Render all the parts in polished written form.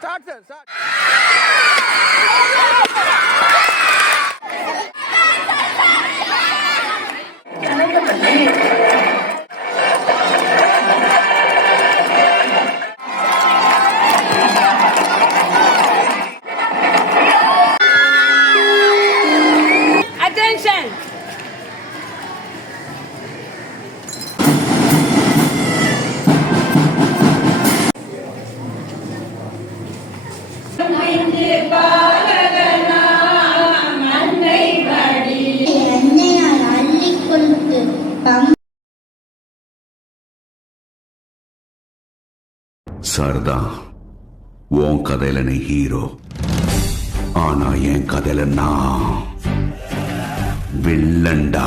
Start sir start. Attention! சரதா, உன் கதையில நீ ஹீரோ, ஆனா என் கதையில நான் வில்லன்டா.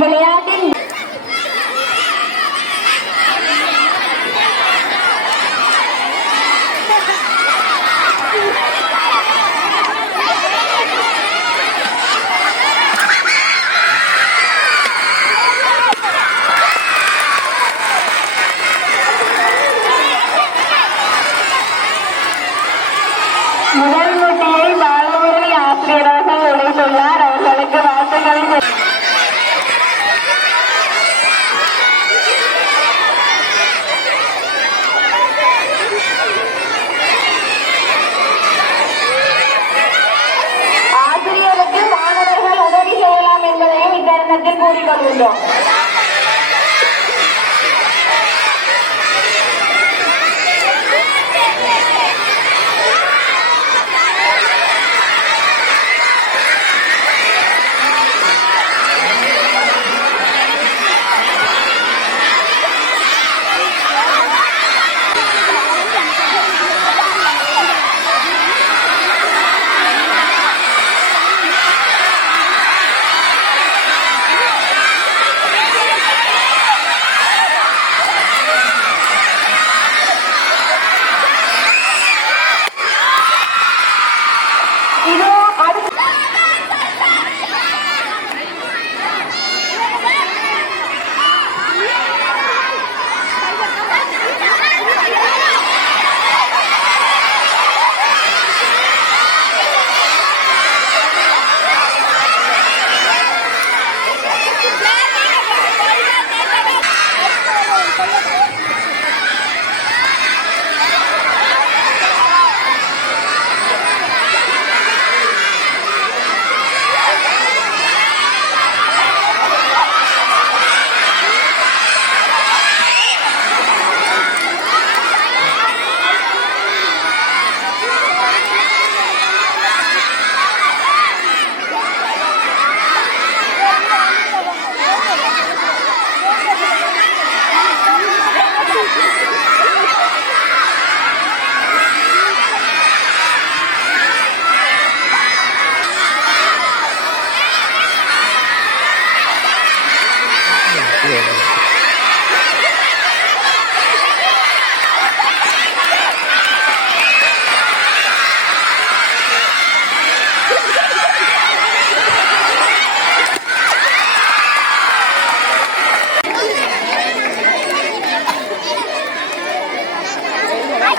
விளையாட்டின் முதல் முட்டையை பாலமுறை ஆசிரியராக உழைத்துள்ளார். அவர்களுக்கு வாழ்த்துக்களை ஆசிரியருக்கு மாணவர்கள் உதவி செய்யலாம் என்பதையும் இத்தருணத்தில் கூறிக்கொள்கின்றோம்.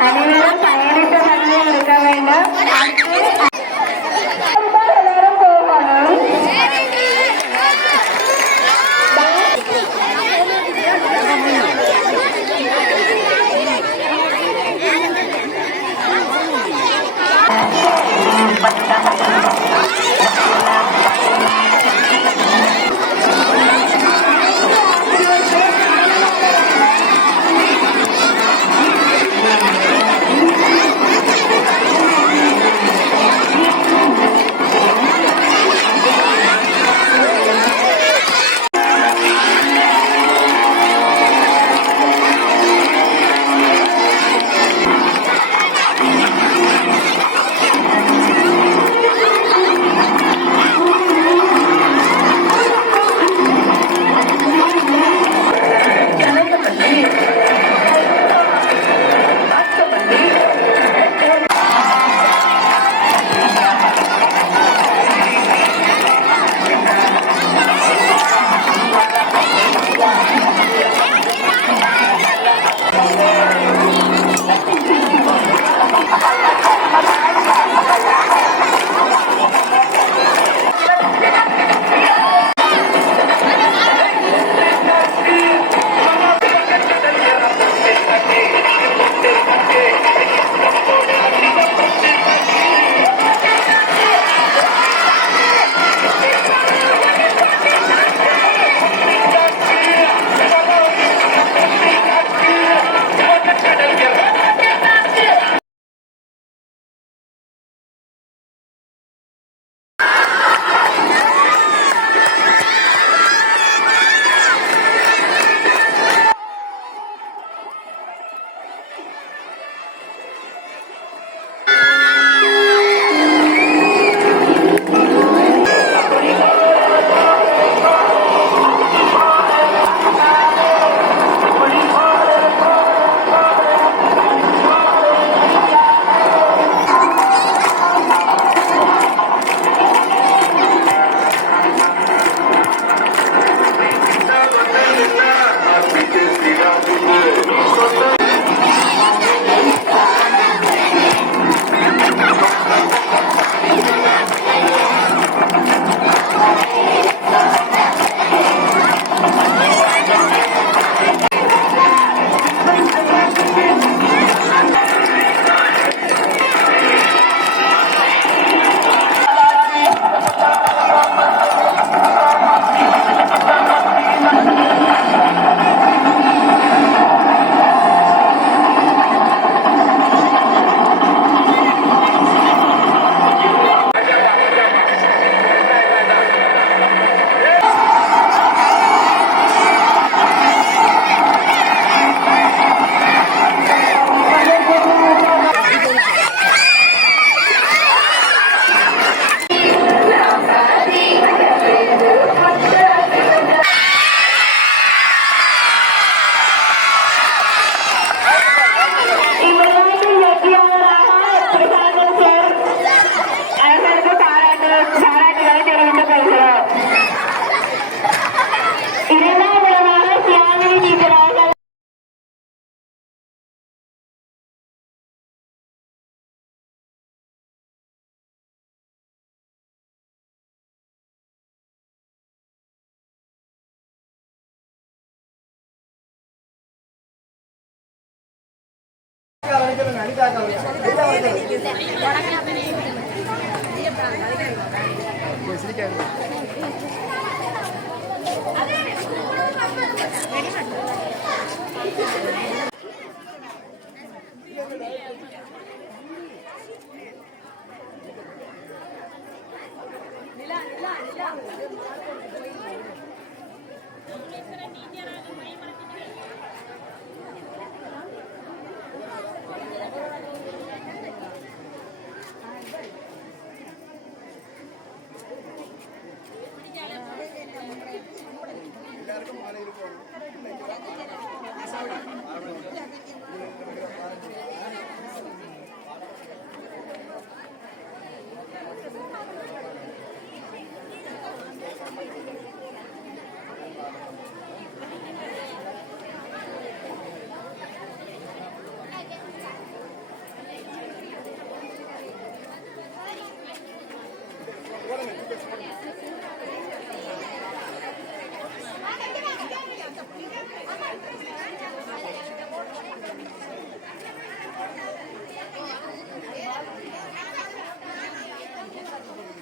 அனைவரும் பயணித்த வழியில் இருக்க வேண்டும். எல்லாரும் போகணும்.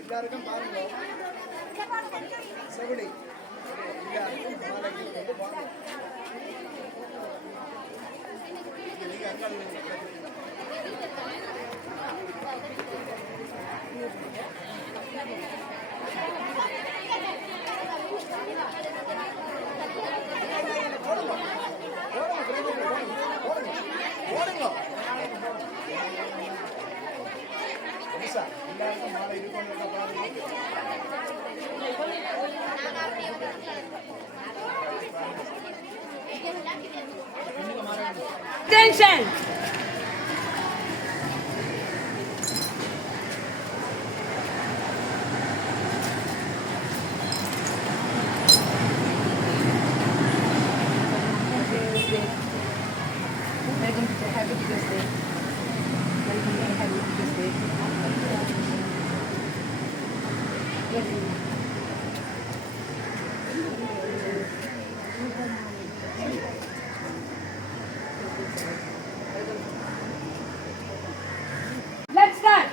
எல்லாருக்கும் பாருங்க செவிலி எல்லாருக்கும் மாலை Attention! Let's start.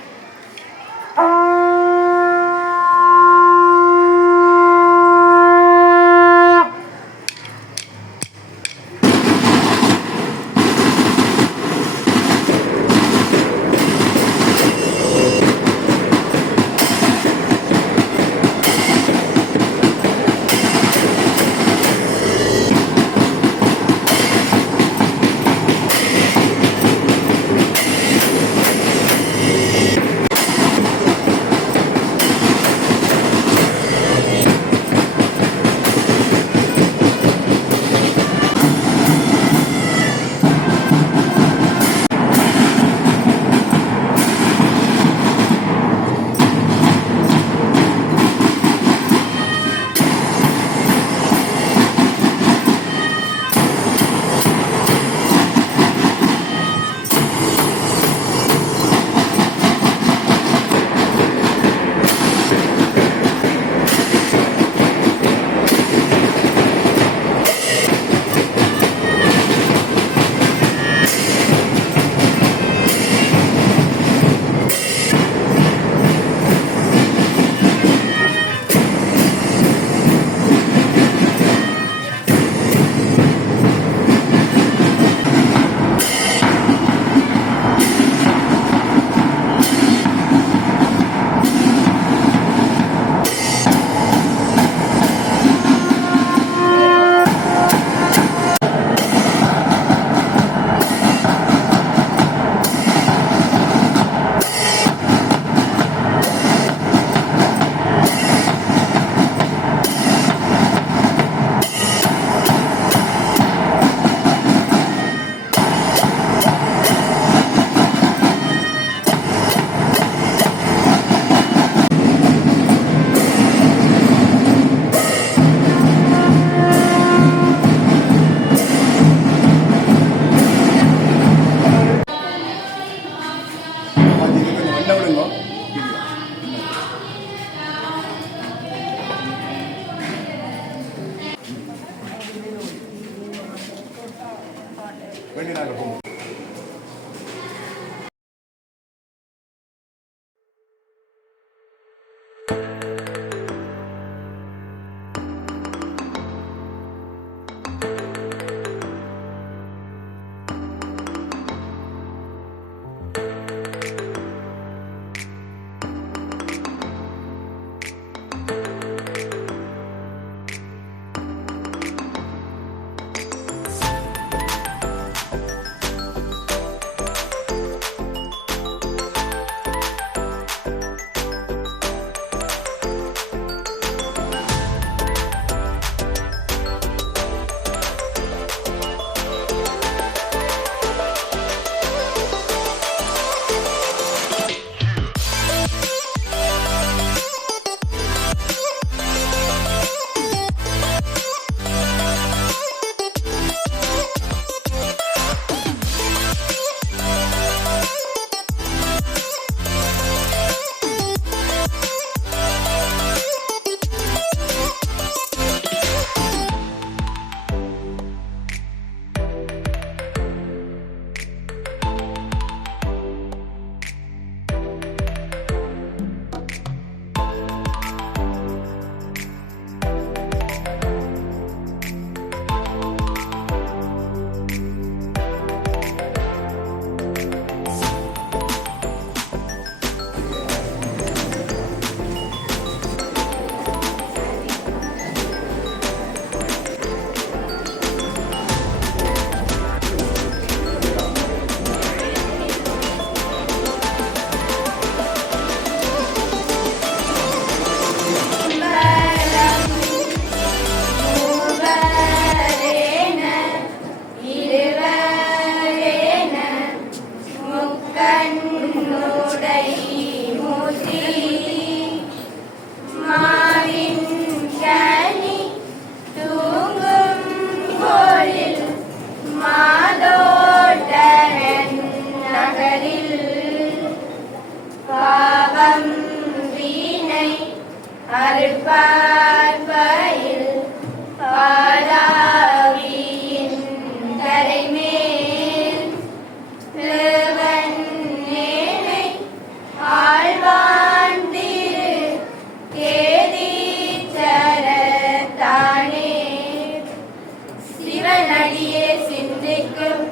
படியே சிந்திக்கும்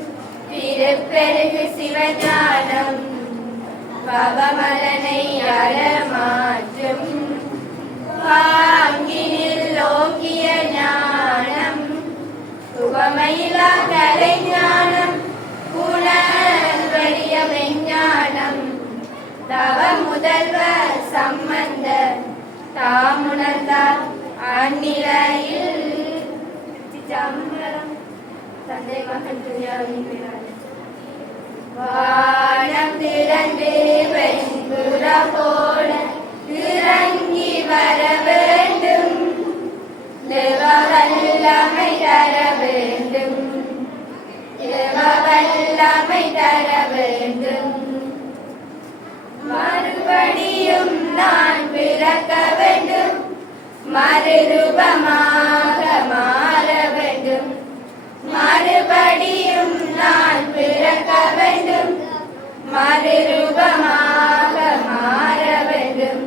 திருப்பெருகு சிவஞானம் பவமலனை அறமாற்றும் பாங்கினில் லோகிய ஞானம் சுகமயிலா கலைஞானம் புனர்வரிய விஞ்ஞானம் தவ முதல்வ சம்பந்த தாமுணர்ந்தார் அந்நிலையில் சிதம்பரம் தந்தை மகன் துணியாவின் வானம் திறந்து வெண்புற போல இறங்கி வர வேண்டும் தேவவல்லமை தர வேண்டும் தேவவல்லமை தர வேண்டும் மறுபடியும் நான் பிறக்க வேண்டும் மறுரூபமாக மாற வேண்டும் மறுபடியும் நான் பிறக்க வேண்டும் மறுரூபமாக மாற வேண்டும்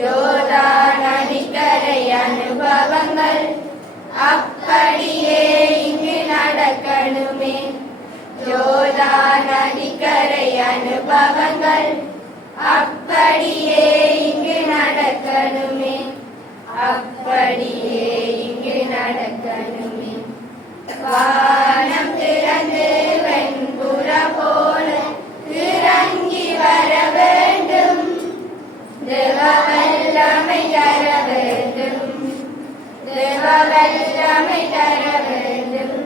யோதா நதிக்கரை அனுபவங்கள் அப்படியே இங்கு நடக்கணுமே யோதா நதிக்கரை அனுபவங்கள் அப்படியே இங்கு நடக்கணுமே அப்படியே இங்கு நடக்கணுமே வானம் திறந்து வெண்புற போல இறங்கி வர வேண்டும் தேவவல்லமை தர வேண்டும் தேவவல்லமை தர வேண்டும்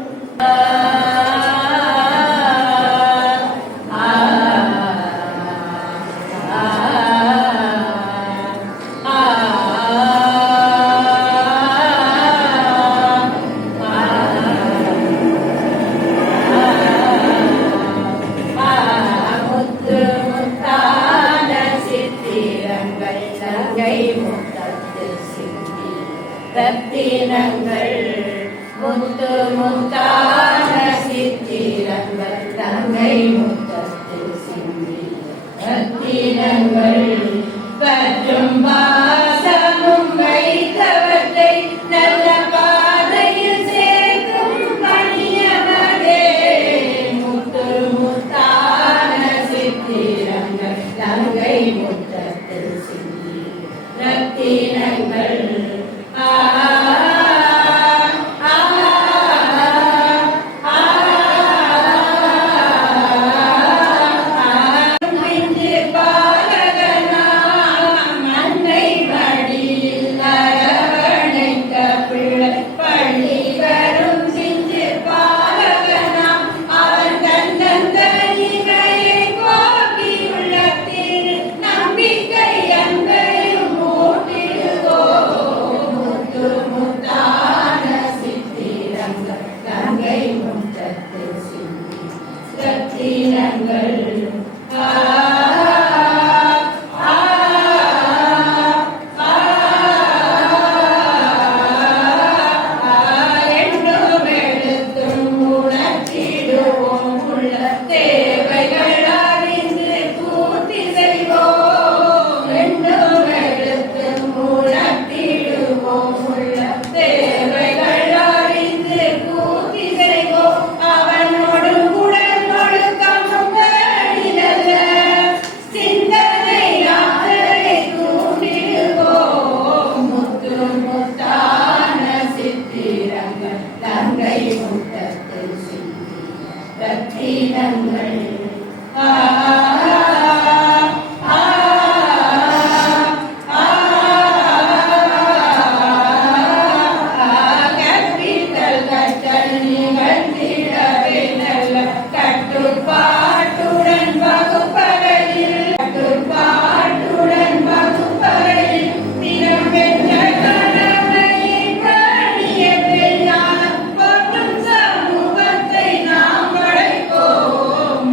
ரத்தினங்கள் முத்து முத்தான சித்திரங்கள் தங்கை முத்தத்தில் சிந்தி ரத்தினங்கள் பற்றும் வாசமும் வைத்தவற்றை நல்ல பாதையில் சேர்க்கும் பணியவரே முத்து முத்தான சித்திரங்கள் தங்கை முத்தத்தில் சிந்தி ரத்தினங்கள்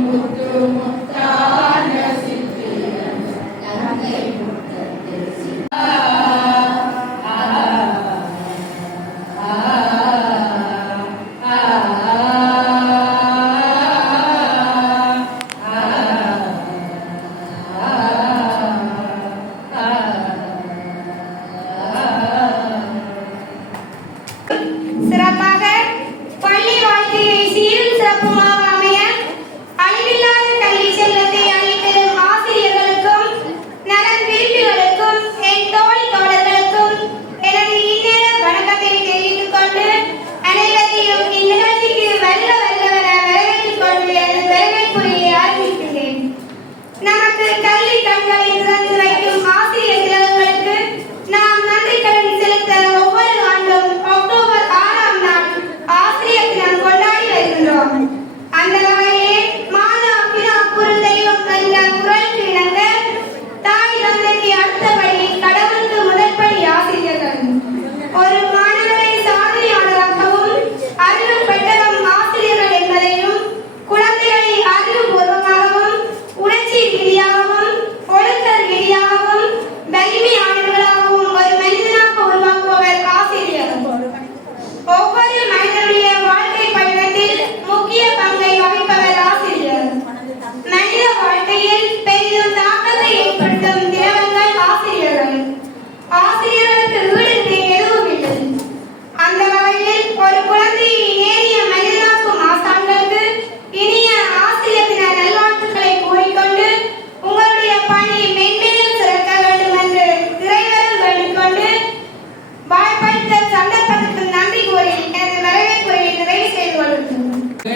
முத்து முத்தா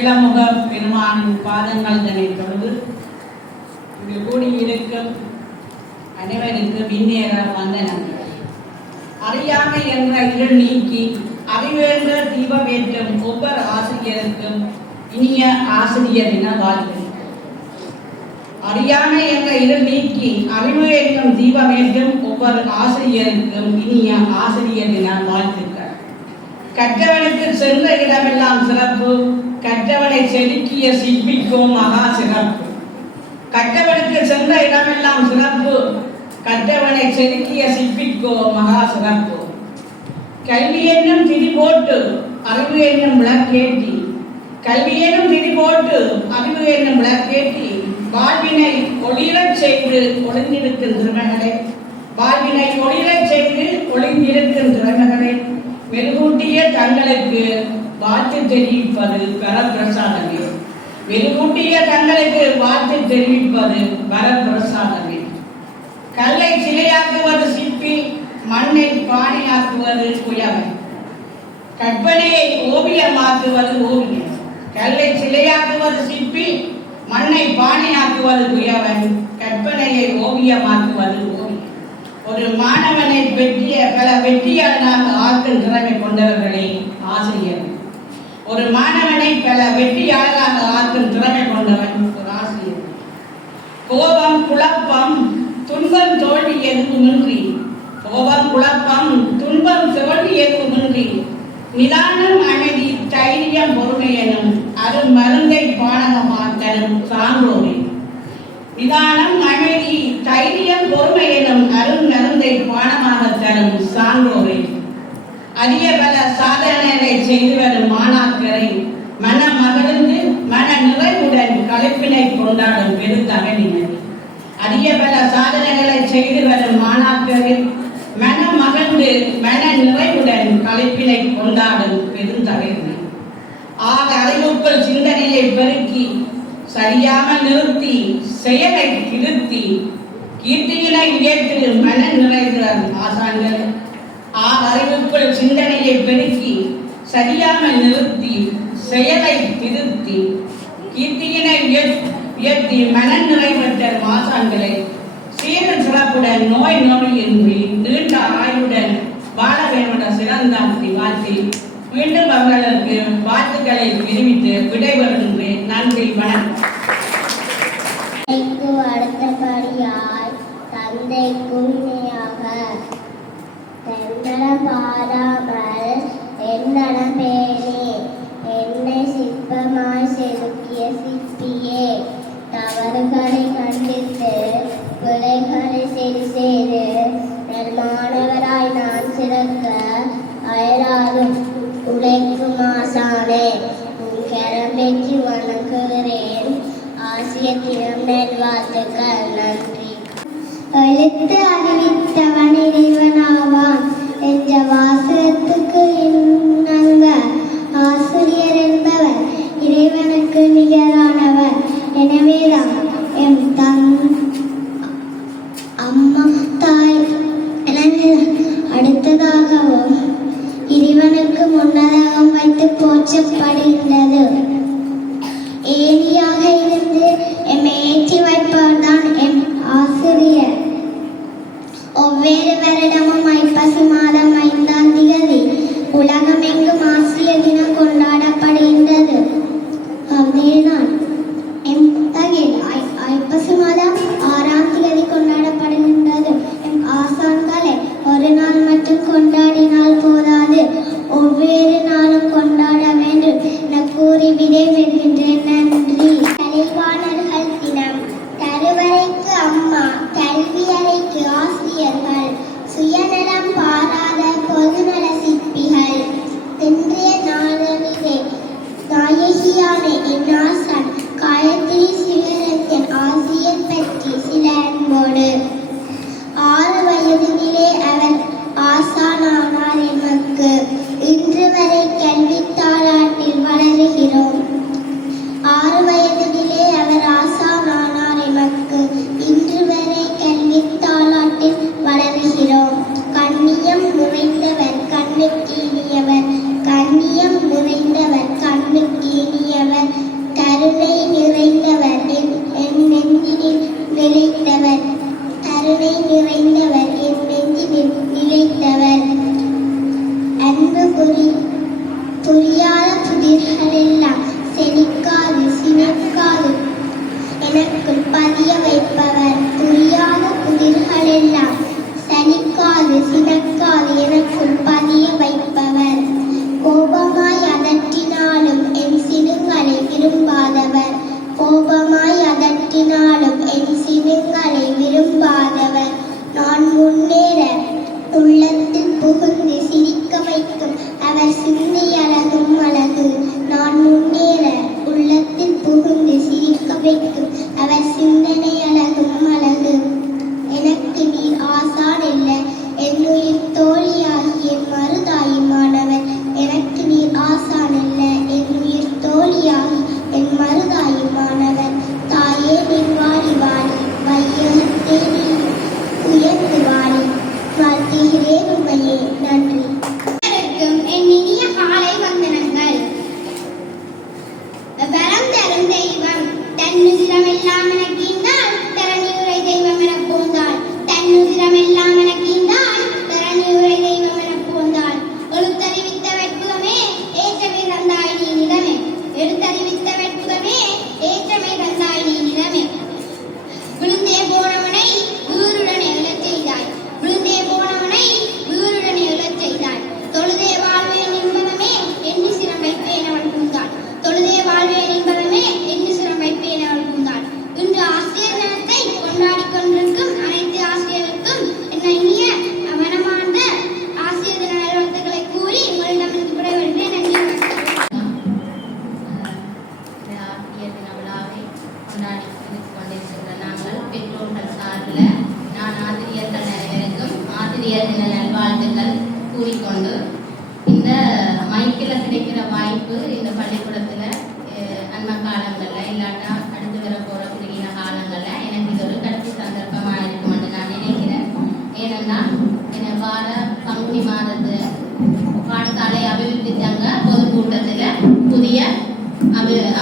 செல்லமுக பெருமானின் பாதங்கள் தன்னை தொழுது இங்கு கூடியிருக்கும் அனைவருக்கும் இந்நேர வந்தனங்கள். அறியாமை என்ற இருள் நீக்கி அறிவேன்ற தீபமேற்றும் ஒவ்வொரு ஆசிரியருக்கும் இனிய ஆசிரியர் என வாழ்த்து. அறியாமை என்ற இருள் நீக்கி அறிவு என்னும் தீபமேற்றும் ஒவ்வொரு ஆசிரியருக்கும் இனிய ஆசிரியர் என வாழ்த்துக்கள். கற்றவனுக்கு சென்ற இடமெல்லாம் சிறப்பு, கற்றவனை செதுக்கிய சிற்பிக்கோ மகா சிறப்பு. கற்றவனுக்கு சென்ற இடமெல்லாம் சிறப்பு, கற்றவனை செதுக்கிய சிற்பிக்கோ மகா சிறப்பு. கல்வி என்னும் திரி போட்டு அறிவு என்னும் விளக்கேற்றி, கல்வி என்னும் திரி போட்டு அறிவு என்னும் விளக்கேற்றி வாழ்வினை ஒளிரச் செய்து ஒளிந்திருக்கும் திறமைகளை, வாழ்வினை ஒளிரச் செய்து ஒளிந்திருக்கும் திறமைகளை மெருகூட்டிய தங்களுக்கு வாழ்த்து தெரிவிப்பது வரப்பிரசாதமே. மெருகூட்டிய தங்களுக்கு வாழ்த்து தெரிவிப்பது வரப்பிரசாதமே. கல்லை சிலையாக்குவது சிற்பி, மண்ணை பானையாக்குவது குயவன். கற்பனையை ஓவியமாக்குவது ஓவியம். கல்லை சிலையாக்குவது சிற்பி, மண்ணை பானையாக்குவது குயவன். கற்பனையை ஓவியமாக்குவது ஓவியம். ஒரு மாணவனை பல வெற்றியாளனாக ஆக்கும் திறமை கொண்டவர்களே ஆசிரியர். ஒரு மாணவனை பல வெற்றியாளராக ஆக்கும் திறமை கொண்டவன் ஒரு ஆசிரியர். கோபம், குழப்பம், துன்பம், தோல்வி எதுவுமின்றி, கோபம், குழப்பம், துன்பம், தோல்வி எதுவுமின்றி நிதானம், அமைதி, தைரியம், பொறுமை எனும் அரும் மருந்தை பானகமாக தரும் சான்றோரே. நிதானம், அமைதி, தைரியம், பொறுமை எனும் அரும் மருந்தை பானமாக தரும் சான்றோரே. அரிய பல சாதனைகளை செய்து வரும் மாணாக்கரை மன மகிழ்ந்து மன நிறைவுடன் கலைப்பினை கொண்டாடும் பெருந்தகனினர். அரிய பல சாதனைகளை செய்து வரும் மாணாக்கரை மன மகிழ்ந்து மன நிறைவுடன் கலைப்பினை கொண்டாடும் பெருந்தகனினர். ஆக அறிவுக்குள் சிந்தனையை பெருக்கி சரியாமல் நிறுத்தி செயலை திருத்தி கீர்த்தியினை உயர்த்தி மன நிறைந்த ஆசான்கள். அறிவுக்குள் சிந்தனையை பெருக்கி சரியாமல் நிறுத்தி செயலை திருத்தி கீர்த்தியினை உயர்த்தி மன நிறைவற்ற ஆசான்களை சீர சிறப்புடன் நோய் நொடியின்றி நீண்ட ஆயுடன் வாழ வேண்டும் சிறந்தாழ்த்தி வாழ்த்தி மீண்டும் அவர்களுக்கு வாழ்த்துக்களை தெரிவித்து விடைபெறுகின்றேன். நன்றி, வணக்கம். அடுத்தபடியாய் தந்தைக்கும் இணையாக தென்னடம் பாராமல் என்னடம் பேணி என்னை சிற்பமாய் செதுக்கிய சிற்பியே, தவறுகளை கண்டித்து பிழைகளை சரி செய்து மாணவராய் நான் சிறக்க அயராதும் உழைக்கும் ஆசானே, உன் கரம்பெற்றி வணங்குகிறேன். ஆசிய தினம் நல்வாழ்த்துக்கள். நன்றி. எழுத்து அறிவித்தவன் இறைவனாவான் என்ற வாசகத்துக்கு இணங்க ஆசிரியர் என்பவர் இறைவனுக்கு நிகரானவர். எனவேதான் எம் அம்மா தாய் அடுத்ததாகவும் இறைவனுக்கு முன்னதாகவும் வைத்து போற்றப்படுகின்றது. ஏனியாக இருந்து எம் ஏற்றி வைப்பவர்தான் எம் ஆசிரியர். ஒவ்வொரு வருடமும் ஐப்பசி மாதம் 5ஆம் தேதி உலகமெங்கும் ஆசிரியர் தினம் கொண்டாடப்படுகின்றது. அதேதான் எம் தகில் ஐப்பசி மாதம் 6ஆம் தேதி கொண்டாடப்படுகின்றது. எம் ஆசான்களை ஒரு நாள் மட்டும் கொண்டாடினால் போதாது, ஒவ்வொரு நாளும் கொண்டாட வேண்டும் என கூறி விடைபெறுகின்றேன். நன்றி. கலைவாணர்கள் தினம். கருவறைக்கு அம்மா, கல்வியறைக்கு ஆசிரியர்கள், சுயநலம் பாராத பொதுநல சிற்பிகள். இன்றைய நாளிலே நாயகியான என் ஆசான் காயத்ரி சிவரஞ்சன் ஆசிரியர் பற்றி சில அன்போடு. 6 வயதினிலே அவர் ஆசானானார் எமக்கு. இன்று வரை கல்வி தாலாட்டில் வளருகிறோம். 6 வயதினிலே அவர் ஆசானானார் எமக்கு. இன்று வரை கல்வி தாலாட்டில் வளருகிறோம். கண்ணியம் நிறைந்தவர் கண்ணுக்கு இனியவர், கண்ணியம் நிறைந்தவர் கண்ணுக்கு இனியவர்.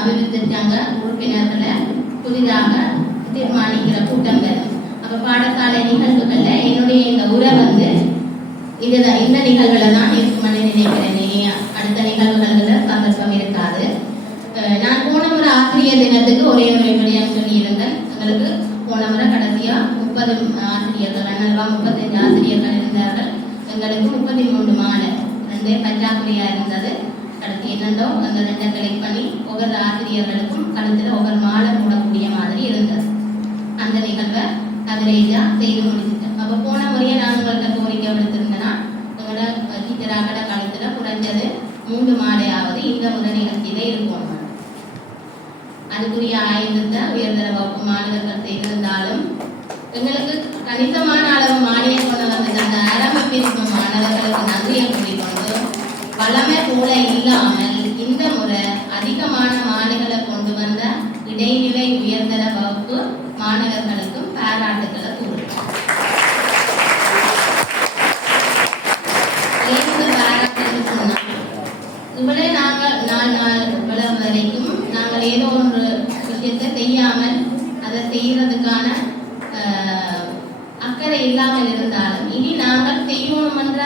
அபிவிருத்தி சங்க உறுப்பினர்களை புதிதாக தீர்மானிக்கிற கூட்டம் வரும். அப்ப பாடசாலை நிகழ்வுகள்ல என்னுடைய இந்த உரை வந்து இதுதான், இந்த நிகழ்வுல தான் இருக்குமென்னு நினைக்கிறேன். அடுத்த நிகழ்வுகள்ல சந்தர்ப்பம் இருக்காது. நான் போன முறை ஆசிரியர் தினத்துக்கு ஒரே விடயம் சொல்லியிருந்தேன். எங்களுக்கு போன முறை கடைசியா 30 ஆசிரியர்கள், 35 ஆசிரியர்கள் இருந்தார்கள். எங்களுக்கு 33 மாணவர், 2 பற்றாக்குறையா இருந்தது. கடைசி என்னண்டோ அந்த 2 கலெக்ட் பண்ணி ஒவ்வொரு ஆசிரியர்களுக்கும் கழுத்துல ஒவ்வொரு மாலை போடக்கூடிய மாதிரி இருந்தது. அந்த நிகழ்வை கவரேஜா செய்து முடிச்சுட்டேன். அப்ப போன முறையை நான் உங்கள்கிட்ட கோரிக்கை விடுத்திருந்தேன்னா உங்களோட டீச்சராகட கழுத்துல குறைஞ்சது 3 மாலையாவது இந்த முதல் நிகழ்ச்சியில இருக்கும். அதுக்குரிய ஆயுதத்தை உயர்தர வகுப்பு மாணவர்கள் செய்திருந்தாலும் எங்களுக்கு கணிசமான அளவு மானியை கொண்டு வந்த அந்த ஆரம்ப பிரிவு மாணவர்களுக்கு நன்றியை கூறிக்கொண்டு பலமே கூட இல்லாமல் இந்த முறை அதிகமான மாணவர்களை கொண்டு வந்த இடைநிலை உயர்தர வகுப்பு மாணவர்களுக்கும் பாராட்டுகளை கூறுகிறோம். இவ்வளவு இவ்வளவு வரைக்கும் நாங்கள் ஏதோ ஒரு விஷயத்தை செய்யாமல் அதை செய்யறதுக்கான அக்கறை இல்லாமல் இருந்தாலும் இனி நாங்கள் செய்யணும் என்ற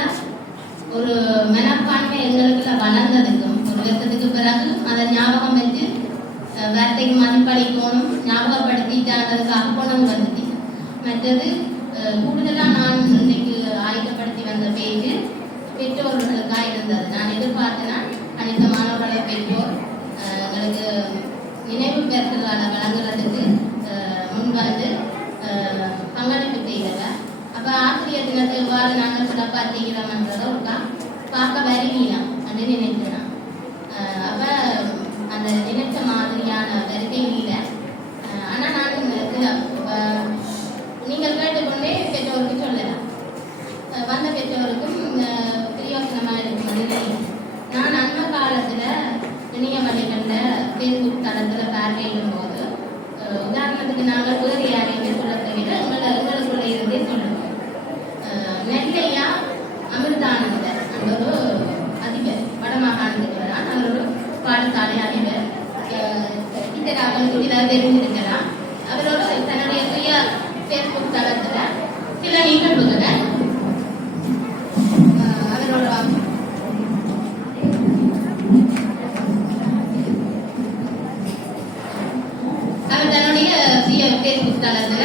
ஒரு மனப்பான்மை எங்களுக்குள்ள வளர்ந்ததுக்கும் 1 வருஷத்துக்கு பிறகு அதை ஞாபகம் வச்சு வார்த்தைக்கு மதிப்பளிக்கணும், ஞாபகப்படுத்திட்டாங்கிறதுக்கு அப்பணம் வந்துச்சு. மற்றது கூடுதலாக நான் இன்னைக்கு ஆயத்தப்படுத்தி வந்த பேஜ் பெற்றோர்களுக்காக இருந்தது. நான் எதிர்பார்த்தேன்னா கணிசமானவர்களை பெற்றோர் எங்களுக்கு நினைவு பெறுதலான வழங்குறதுக்கு முன்வந்து பங்களிப்பு செய்தவர். அப்ப ஆசிரியர் தினத்தை எவ்வாறு நாங்கள் சிறப்பாக செய்கிறோம்ன்றதை ஒருக்கா பார்க்க வருவீனம் அப்படின்னு நினைக்கிறேன். அப்ப அந்த நினைச்ச மாதிரியான வருகையில ஆனா நான் நீங்கள் கேட்டுக்கொண்டே பெற்றோருக்கு சொல்லலாம், வந்த பெற்றோருக்கும் பிரயோசனமா இருக்கும். நான் அண்மை காலத்துல இணையவழிகள்ல பேஸ்புக் தளத்துல பார்வையிடும் போது உதாரணத்துக்கு நாங்கள் வேறு யாரையுமே சொல்ல தவிர எங்களுக்குள்ள இருந்தே சொல்லுவோம். நெல்லையா அமிர்தானந்தர் அந்த ஒரு அதிபர், வடமாகாணத்துக்கு வரான், அவர் ஒரு பாடசாலை அதிபர். அவங்களுக்கு இதாவது தெரிஞ்சிருக்கலாம். அவரோட தன்னுடைய சுய பேஸ்புக் தளத்துல சில நிகழ்வுகளை அவரோட அவர் தன்னுடைய பேஸ்புக் தளத்துல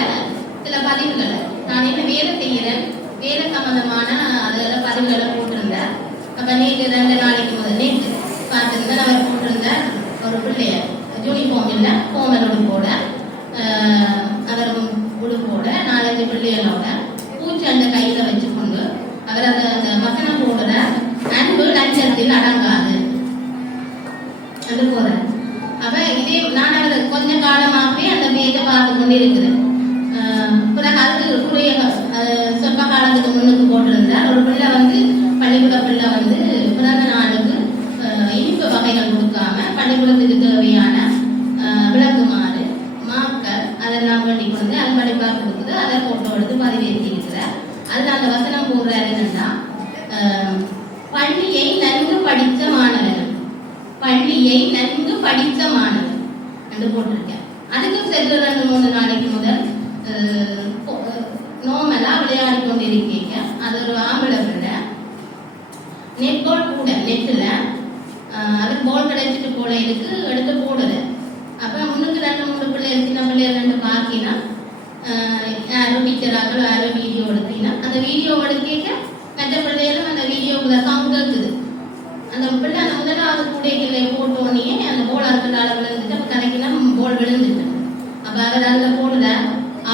சில பதிவுகளை நான் என்ன வேலை செய்யறேன், வேலை சம்பந்தமான அதுல பதிவுகளை போட்டிருந்தார். அப்ப நேற்று 2 நாளைக்கு முதல் நேற்று பார்த்திருந்தேன். அவர் போட்டிருந்தார் ஒரு பிள்ளைய யூனிஃபார்ம் இல்ல கோமல் உடுப்போட, அவர் உடுப்போட 4-5 பிள்ளைகளோட பூச்சண்டை கையில வச்சுக்கொண்டு அவர் அந்த வசனம் போடுற அன்பு லட்சத்தில் அடங்காது அது போற. அப்ப இதே நான் அவர் கொஞ்ச காலமாகவே அந்த பேஜை பார்த்து கொண்டு இருக்கிறேன். பிறகு அதுக்கு குறைய சொற்ப காலத்துக்கு முன்னுக்கு போட்டிருந்தார். ஒரு பிள்ளை வந்து பள்ளிக்கூட பிள்ளை வந்து பிறந்த நாளுக்கு இனிப்பு வகைகள் கொடுக்காம பள்ளிக்கூடத்துக்கு தேவையான விளக்குமாறு மாக்கள் அதெல்லாம் பண்ணி கொண்டு அது படிப்பாக கொடுக்குது. அதை போட்டோ எடுத்து பதிவேற்றி இருக்கிறார். அதுல அந்த வசனம் போடுறாரு என்னன்னா, பள்ளியை நன்கு படித்த மாணவர், பள்ளியை நன்கு படித்த மாணவர் என்று போட்டிருக்கேன். அதுக்கு சென்று 2-3 நாளைக்கு முதல் நோமலா விளையாடி கொண்டிருக்கீங்க. அது ஒரு ஆம்பளை பிள்ளை நெட் பால் கூட நெட்டுல அது பால் கிடைச்சிட்டு போல இருக்கு, எடுத்து போடுது. அப்ப முன்னுக்கு 2-3 பிள்ளைகள் சின்ன பிள்ளைகள் 2 பாக்கினா யாரும் டீச்சராக்கள் யாரும் வீடியோ எடுத்தீங்கன்னா அந்த வீடியோ எடுக்க மற்ற பிள்ளைகளும் அந்த வீடியோக்குள்ள சவுண்ட் கேட்குது. அந்த பிள்ளை அந்த முதலாவது கூடைகளை போட்டோன்னே அந்த போல் அறுக்கலால விழுந்துட்டு அப்ப கணக்கினா போல் விழுந்துட்டு. அப்ப அவர் அதுல போடுற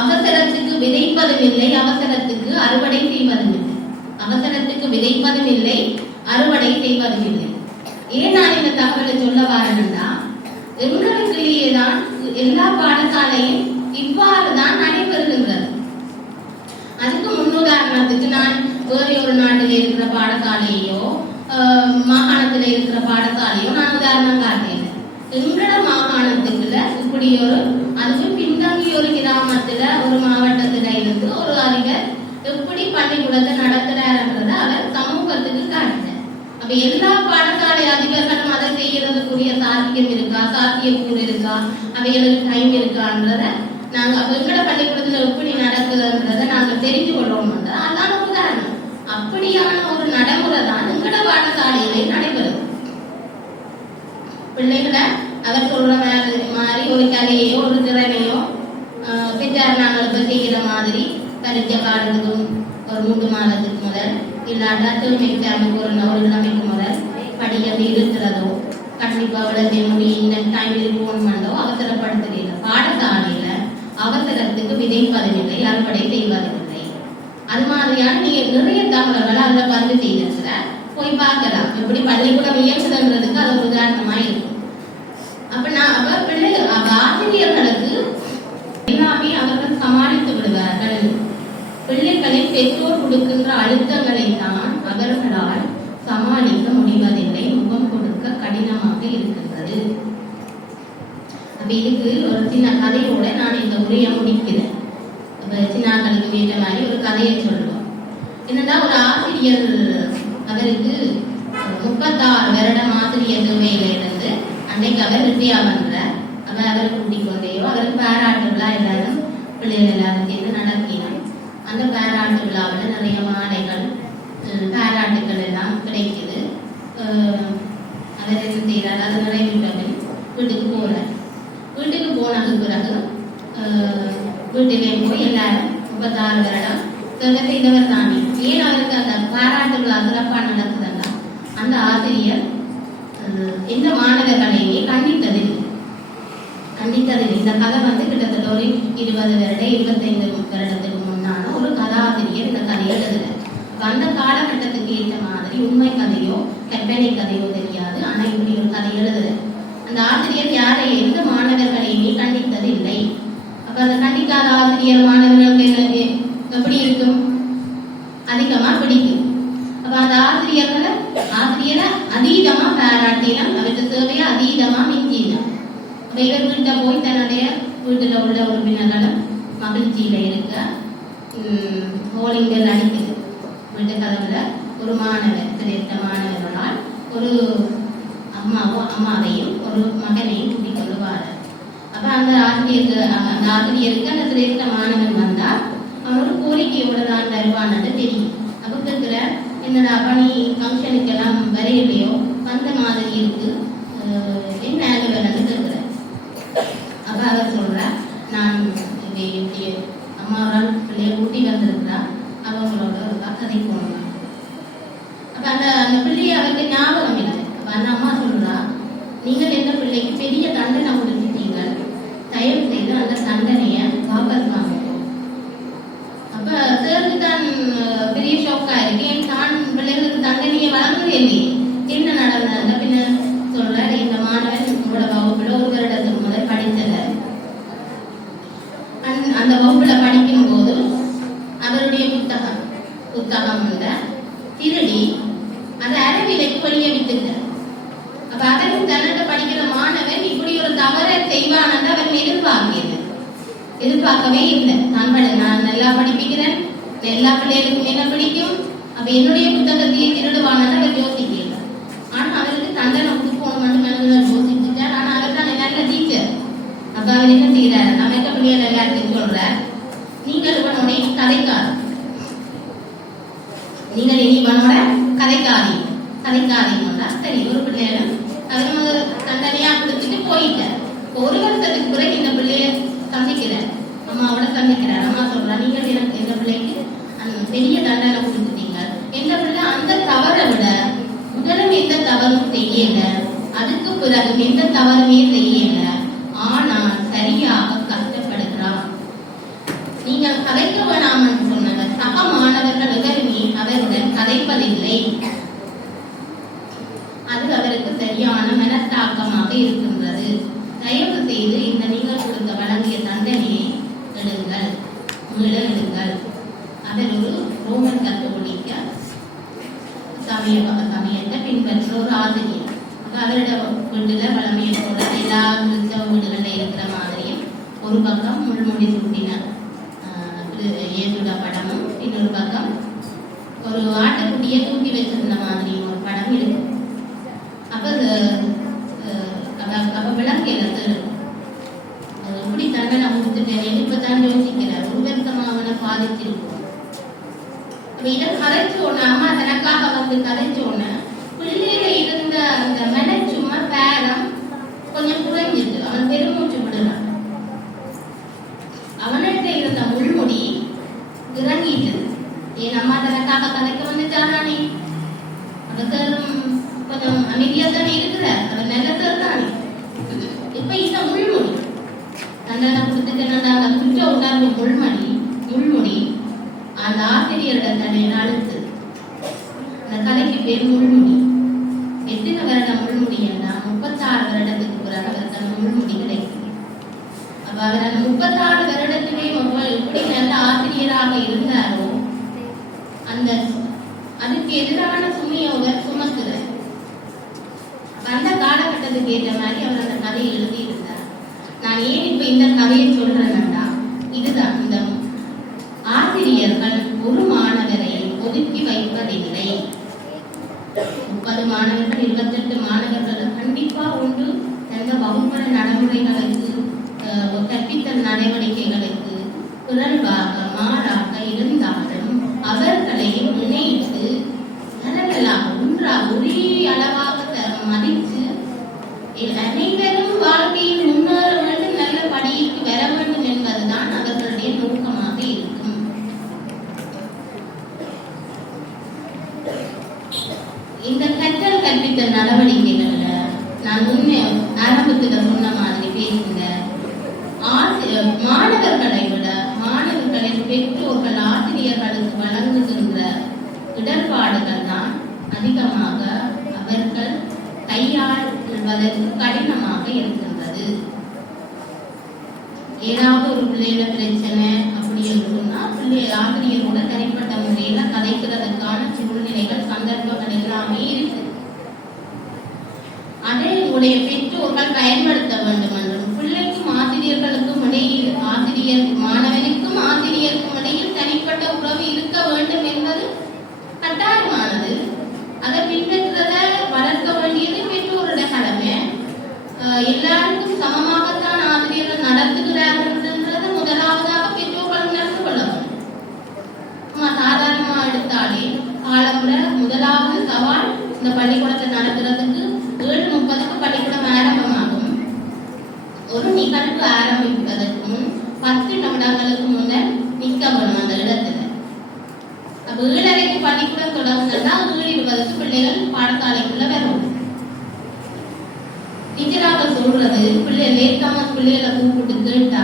அவசரத்துக்கு விதைப்பதும் இல்லை, அவசரத்துக்கு அறுவடை செய்வதும் இல்லை, அவசரத்துக்கு விதைப்பதும் இல்லை, அறுவடை செய்வதும் இல்லை. ஏன் நான் இந்த தகவலை சொல்ல வரேன்னா, எங்களுக்குள்ளேயே தான் எல்லா பாடசாலையும் இவ்வாறுதான் நடைபெறுகின்றது. அதுக்கு முன்னுதாரணத்துக்கு நான் வேறு ஒரு நாட்டில் இருக்கிற பாடசாலையோ மாகாணத்தில் இருக்கிற பாடசாலையோ நான் உதாரணம் காட்டேன். எங்களோட மாகாணத்துக்குள்ள இப்படி ஒரு அதுவும் பின்தங்கிய ஒரு கிராமத்துல ஒரு மாவட்டத்துல இருந்து ஒரு அறிஞர் எப்படி பள்ளிக்கூடத்தை நடத்துறாருன்றத அவர் சமூகத்துக்கு காட்டினார். அப்ப எல்லா பாடசாலை அதிபர்களும் அதை செய்யறதுக்குரிய சாத்தியம் இருக்கா, சாத்தியக்கூறு இருக்கா, அவைகளுக்கு டைம் இருக்கான்றத நாங்க எங்கட பள்ளிக்கூடத்துல எப்படி நடக்குதுன்றத நாங்க தெரிஞ்சு கொள்றோம். அதான் உதாரணம். அப்படியான ஒரு நடைமுறை தான் எங்கட பாடசாலையிலே நடைபெறுது. பிள்ளைகளை அவர் சொல்ற மாதிரி ஒரு கலையோ ஒரு திறமையோ பெற்றார் நாங்களுக்கு செய்கிற மாதிரி பரிச்ச காலத்துக்கு ஒரு 3 மாதத்துக்கு முதல் இல்லாட்டா திரும்ப எக்ஸாமுக்கு ஒரு கிழமைக்கு முதல் படிக்கிறது இருக்கிறதோ கண்டிப்பா விளக்க முடியும் டைமில் போன் பண்ணோ அவசரப்படுத்துறீங்க. பாடசாலையில அவசரத்துக்கு விதைப்பதில்லை, அறுவடை செய்வதில்லை. அது மாதிரியான நீங்க நிறைய தகவல்களை அதுல பதிவு செய்திருக்கிற போய் பார்க்கலாம். எப்படி பள்ளிக்கூடம் இயக்குதுன்றதுக்கு அது ஒரு உதாரணமா இருக்கும். அப்ப பிள்ளைகள் ஆசிரியர்களுக்கு எல்லாமே அவர்கள் சமாளித்து விடுவார்கள். பிள்ளைகளின் பெற்றோர் கொடுக்கின்ற அழுத்தங்களை தான் அவர்களால் சமாளிக்க முடிவதில்லை, முகம் கொடுக்க கடினமாக இருக்கின்றது. அப்ப இதுக்கு ஒரு சின்ன கதையோட நான் இந்த உரையை முடிக்கிறேன். சின்னாக்களுக்கு வேண்ட மாதிரி ஒரு கதையை சொல்லுவோம். என்னன்னா ஒரு ஆசிரியர் அவருக்கு 36 வருடம் ஆசிரியர் சேவையில இருந்து அன்னைக்கு அவர் ரிட்டையர் பண்றார். அவரை கூட்டிக் கொண்டேயோ அவருக்கு பாராட்டு விழா எல்லாரும் பிள்ளைகள் எல்லாரும் சேர்ந்து நடத்தினார். அந்த பாராட்டு விழாவில் நிறைய மாலைகள் பாராட்டுகள் எல்லாம் கிடைக்குது. அவர் என்ன செய்யறாரு, அது நிறைவேற்றவன் வீட்டுக்கு போறார். வீட்டுக்கு போனதுக்கு பிறகு வீட்டுக்கு போய் எல்லாரும் 36 வருடம் சேவை செய்தவர் தானே, ஏன் அவருக்கு அந்த பாராட்டு விழா சிறப்பா நடக்குதுன்னா அந்த ஆசிரியர் எந்த மாணவர்களையுமே கண்டித்ததில்லை. இந்த கதை கிட்டத்தட்ட ஒரு 20 வருடம் 25 வருடத்துக்கு முன்னான ஒரு கதாசிரியர் இந்த கதையை எழுதுறார். அந்த காலகட்டத்துக்கு ஏற்ற மாதிரி உண்மை கதையோ கற்பனை கதையோ தெரியாது, ஆனா இப்படி ஒரு கதை எழுதுறார். அந்த ஆசிரியர் யாரையும் எந்த மாணவர்களையுமே கண்டித்தது இல்லை. அப்ப அந்த கண்டிக்காத ஆசிரியர் மாணவர்களுக்கு எப்படி இருக்கும், அதிகமா பிடிக்கும். அப்ப அந்த ஆசிரியரை அதீதமா பாராட்டினம், அவற்றை சேவையை அதீதமா மிஞ்சினம். அப்ப இவர் வீட்டை போய் தன்னுடைய வீட்டுல உள்ள உறுப்பினர்களும் மகிழ்ச்சியில இருக்க ஹோலிங்கல் அடிக்குது. வீட்டு கதவுல ஒரு மாணவர், சிரேஷ்ட மாணவர்களால் ஒரு அம்மாவையும் ஒரு மகனையும் கூட்டிக் கொண்டு வாரார். அப்ப அந்த ஆசிரியருக்கு அந்த சிரேஷ்ட மாணவன் வந்தா அவன் ஒரு கோரிக்கையோட தான் தருவான்னு தெரியும். அப்ப கேட்கிற, என்னடா பணி ஃபங்க்ஷனுக்கு எல்லாம் வரையிலையோ வந்த மாதிரி இருக்கு, என்ன வேலைன்னு கேட்கிற. அப்ப அவர் சொல்ற, நான் அம்மாவால் பிள்ளைய ஊட்டி வந்திருக்கிறா, அவங்களோட ஒரு கதை போனோம். அப்ப அந்த பிள்ளைய அவருக்கு ஞாபகம் இல்லை. அப்ப அந்த அம்மா சொல்றா, நீங்கள் எந்த பிள்ளைக்கு பெரிய தண்டனை கொடுத்துட்டீங்க, தயவு செய்து அந்த தண்டனைய வாபஸ் வாங்க. அப்ப சேர்ந்து தான் பெரிய ஷோக்கா இருக்கேன், தான் பிள்ளைகளுக்கு தண்டனையை வழங்குறது இல்லையே, என்ன நடந்தது. பின்ன சொல்ற, இந்த மாணவன் உங்களோட வகுப்புல ஒரு வருடத்துக்கு முதல் படித்தல, அந்த வகுப்புல படிக்கும் போது அவருடைய புத்தகம் திருடி அதை அறவிலைக்கு வெளியே விட்டுட்டார். அப்ப அவருக்கு தன்னிட்ட படிக்கிற மாணவன் இப்படி ஒரு தவறை செய்வான் என்று அவர் எதிர்பார்க்கவே இல்லை. நான் நல்லா படிப்பிக்கிறேன், எல்லா பிள்ளைகளுக்கும் என்ன பிடிக்கும், அப்ப என்னுடைய புத்தகத்தையே திருடுவான் என்று அவர் யோசிக்கல. ஆனா அவருக்கு தண்டனை கொடுக்கணும் மனதில் யோசிச்சுட்டார். ஆனா அவர் தான் நல்ல டீச்சர். அப்ப அவர் என்ன செய்யறாரு, அமைக்க பிள்ளைகள் எல்லாத்தையும் சொல்ற, நீங்கள் இவனோட கதைக்காரர், நீங்கள் இவனோட கதைக்காதீங்கன்னா சரி. ஒரு பிள்ளைகளும் அவர் தண்டனையா கொடுத்துட்டு போயிட்டார். ஒரு வருஷத்துக்கு பிறகு இந்த பிள்ளைய சந்திக்கிறார், அம்மாவோட சந்திக்கிறார். அம்மா சொல்றா, நீங்கள் எனக்கு எந்த பிள்ளைக்கு பெரிய தண்டனை கொடுத்துட்டீங்க, எந்த பிள்ளை அந்த தவறை விட முதலும் எந்த தவறும் செய்யல, அதுக்கு பிறகு எந்த தவறுமே செய்யல, ஆனால் சரியாக கஷ்டப்படுகிறான். நீங்கள் கதைக்க வேணாம்னு சொன்னாங்க. சக மாணவர்கள் எவருமே அவருடன் கதைப்பதில்லை. அது அவருக்கு சரியான மனத்தாக்கமாக இருக்கின்றது. தயவு செய்து இந்த நீங்கள் கொடுத்த வழங்கிய தண்டனையை எடுங்கள், மீளெடுங்கள். அவர் ஒரு ரோமன் கத்தோலிக்க சமயத்தை பின்பற்ற ஒரு ஆசிரியர். அவரோட வீட்டுல வளமையை போல எல்லா கிறிஸ்தவ வீடுகளில் இருக்கிற மாதிரியும் ஒரு பக்கம் முள்முடி சூட்டின இயேசுட படமும், இன்னொரு பக்கம் ஒரு ஆட்டுக்குட்டியை தூக்கி வச்சிருந்த மாதிரியும் ஒரு படம் இருக்கு. அப்ப விளக்கையில எப்படி தண்டனை கொடுத்துட்டேன் இப்பதான் யோசிக்கிறேன். ஒரு வருத்தமா அவனை பாதிச்சிருக்கோம். இதை கதைச்சோன்னு அம்மா தனக்காக வந்து கதைச்சோன்னு பிள்ளையில இருந்த அந்த மனச்சும்மா பேரம் கொஞ்சம் குறைஞ்சிட்டு அவன் பெருமூச்சு விடுறான். அவன்கிட்ட இருந்த முள்முடி இறங்கிட்டு என் அம்மா தனக்காக கதைக்க வந்துட்டானே அவத்தரும் கொஞ்சம் அமைதியா தானே இருக்கிற அவன் நல்லதான் தானே. இப்ப இந்த முள்முடி தண்டனை கொடுத்துட்டு அந்த குற்ற உண்டார்ந்த முள்முடி அந்த ஆசிரியரோட தன்னை அழுத்து அந்த கதைக்கு பேர் முள்முடி. எத்தனை வருடம் முள்முடி என்றா 36 வருடத்துக்கு பிறகு அவருக்கு அந்த முள்முடி கிடைக்கும். அப்ப அவர் அந்த 36 வருடத்திலே எப்படி நல்ல ஆசிரியராக இருந்தாரோ அந்த அதுக்கு எதிரான சுமையை அவர் சுமத்துறார். அந்த காலகட்டத்துக்கு ஏற்ற மாதிரி அவர் அந்த கதையை எழுதி இருந்தார். நான் ஏன் இப்ப இந்த கதையை சொல்றேன்னா இதுதான், இந்த ஆசிரியர்கள் ஒரு மாணவரை ஒதுக்கி வைப்பதில்லை. 30 மாணவர்கள் 28 மாணவர்கள் கண்டிப்பா உண்டு. நல்ல வகுப்பட நடைமுறைகளுக்கு கற்பித்தல் நடவடிக்கைகளுக்கு பிறழ்வாக மாறாக இருந்தாலும் அவர்களையும் இணைத்து நலங்களாக ஒன்றாக ஒரே அளவாக மதித்து அனைவரும் வாழ்க்கையில் முன்னேற வேண்டும், நல்ல படிக்கு வர வேண்டும் என்பதுதான் அவர்களுடைய நோக்கமாக இருக்கும். இந்த கற்றல் கற்பித்தல் நடவடிக்கைகள்ல நான் முன்னே ஆரம்பத்துல சொன்ன மாதிரி பேசுங்க, மாணவர்களை விட மாணவர்களின் பெற்றோர்கள் ஆசிரியர்களுக்கு வழங்குகின்ற இடர்பாடுகள் தான் அதிகமாக அவர்கள் கையாள்வதற்கு கடினமாக இருக்கின்றது. ஏதாவது ஒரு பிள்ளைகள பிரச்சனை அப்படி இருக்குன்னா ஆசிரியரோட தனிப்பட்ட முறையில கதைக்கிறதுக்கான சூழ்நிலைகள் சந்தர்ப்பங்கள் எல்லாமே இருக்கு. அதை உடைய பெற்றோர்கள் பயன்படுத்த வேண்டும் என்றும் பிள்ளைக்கும் ஆசிரியர்களுக்கும் இடையில் மாணவனுக்கும் ஆசிரியருக்கும் இடையில் தனிப்பட்ட உறவு இருக்க வேண்டும் என்பது கட்டாயமானது. அதை பின்பற்றத வளர்க்க வேண்டியது பெற்றோருடைய கடமை. எல்லாருக்கும் சமமாகத்தான் ஆசிரியர்கள் நடத்துகிறார்கள் என்றது முதலாவதாக பெற்றோர்கள் நடந்து கொள்ள வேண்டும். சாதாரணமா எடுத்தாலே காலமுறை முதலாவது சவால் இந்த பள்ளிக்கூடத்தை நடத்துறதுக்கு 7:30க்கு பள்ளிக்கூடம் ஆரம்பமாகும். ஒரு நிகழ்வு ஆரம்பிப்பதற்கு முன் 10 நிமிடங்களுக்கு முன்னர் நிற்க வேணும் அந்த இடத்துல. அப்ப 7:30க்கு பள்ளிக்கூடம் தொடங்குனா 7:20க்கு பிள்ளைகள் பாடசாலைக்குள்ள வரும். டீச்சராக சொல்றது லேட்டாம பிள்ளைகளை கூப்பிட்டு கேட்டா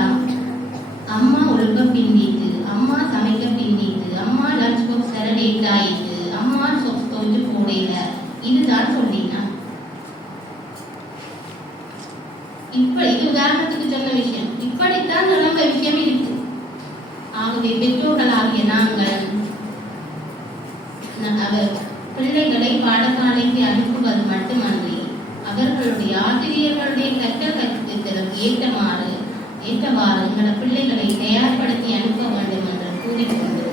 அம்மா ஒழுக்க பின்னிட்டு, அம்மா சமைக்க பின்னிட்டு, அம்மா லஞ்ச் பாக்ஸ் லேட் ஆயிட்டு, அம்மா சொப்ஸ் துவைச்சு போடல, இதுதான் சொன்னீங்கன்னா இப்படி உதாரணத்துக்கு சொன்ன விஷயம் இப்படித்தான் நம்ம விஷயம் இருக்கு. ஆகவே பெற்றோர்களாகிய நாங்கள் பிள்ளைகளை பாடசாலைக்கு அனுப்புவது மட்டுமன்றி அவர்களுடைய ஆசிரியர்களுடைய கற்றல் கற்பித்தலுக்கு ஏற்றவாறு எங்கள பிள்ளைகளை தயார்படுத்தி அனுப்ப வேண்டும் என்று கூறிக்கொண்டு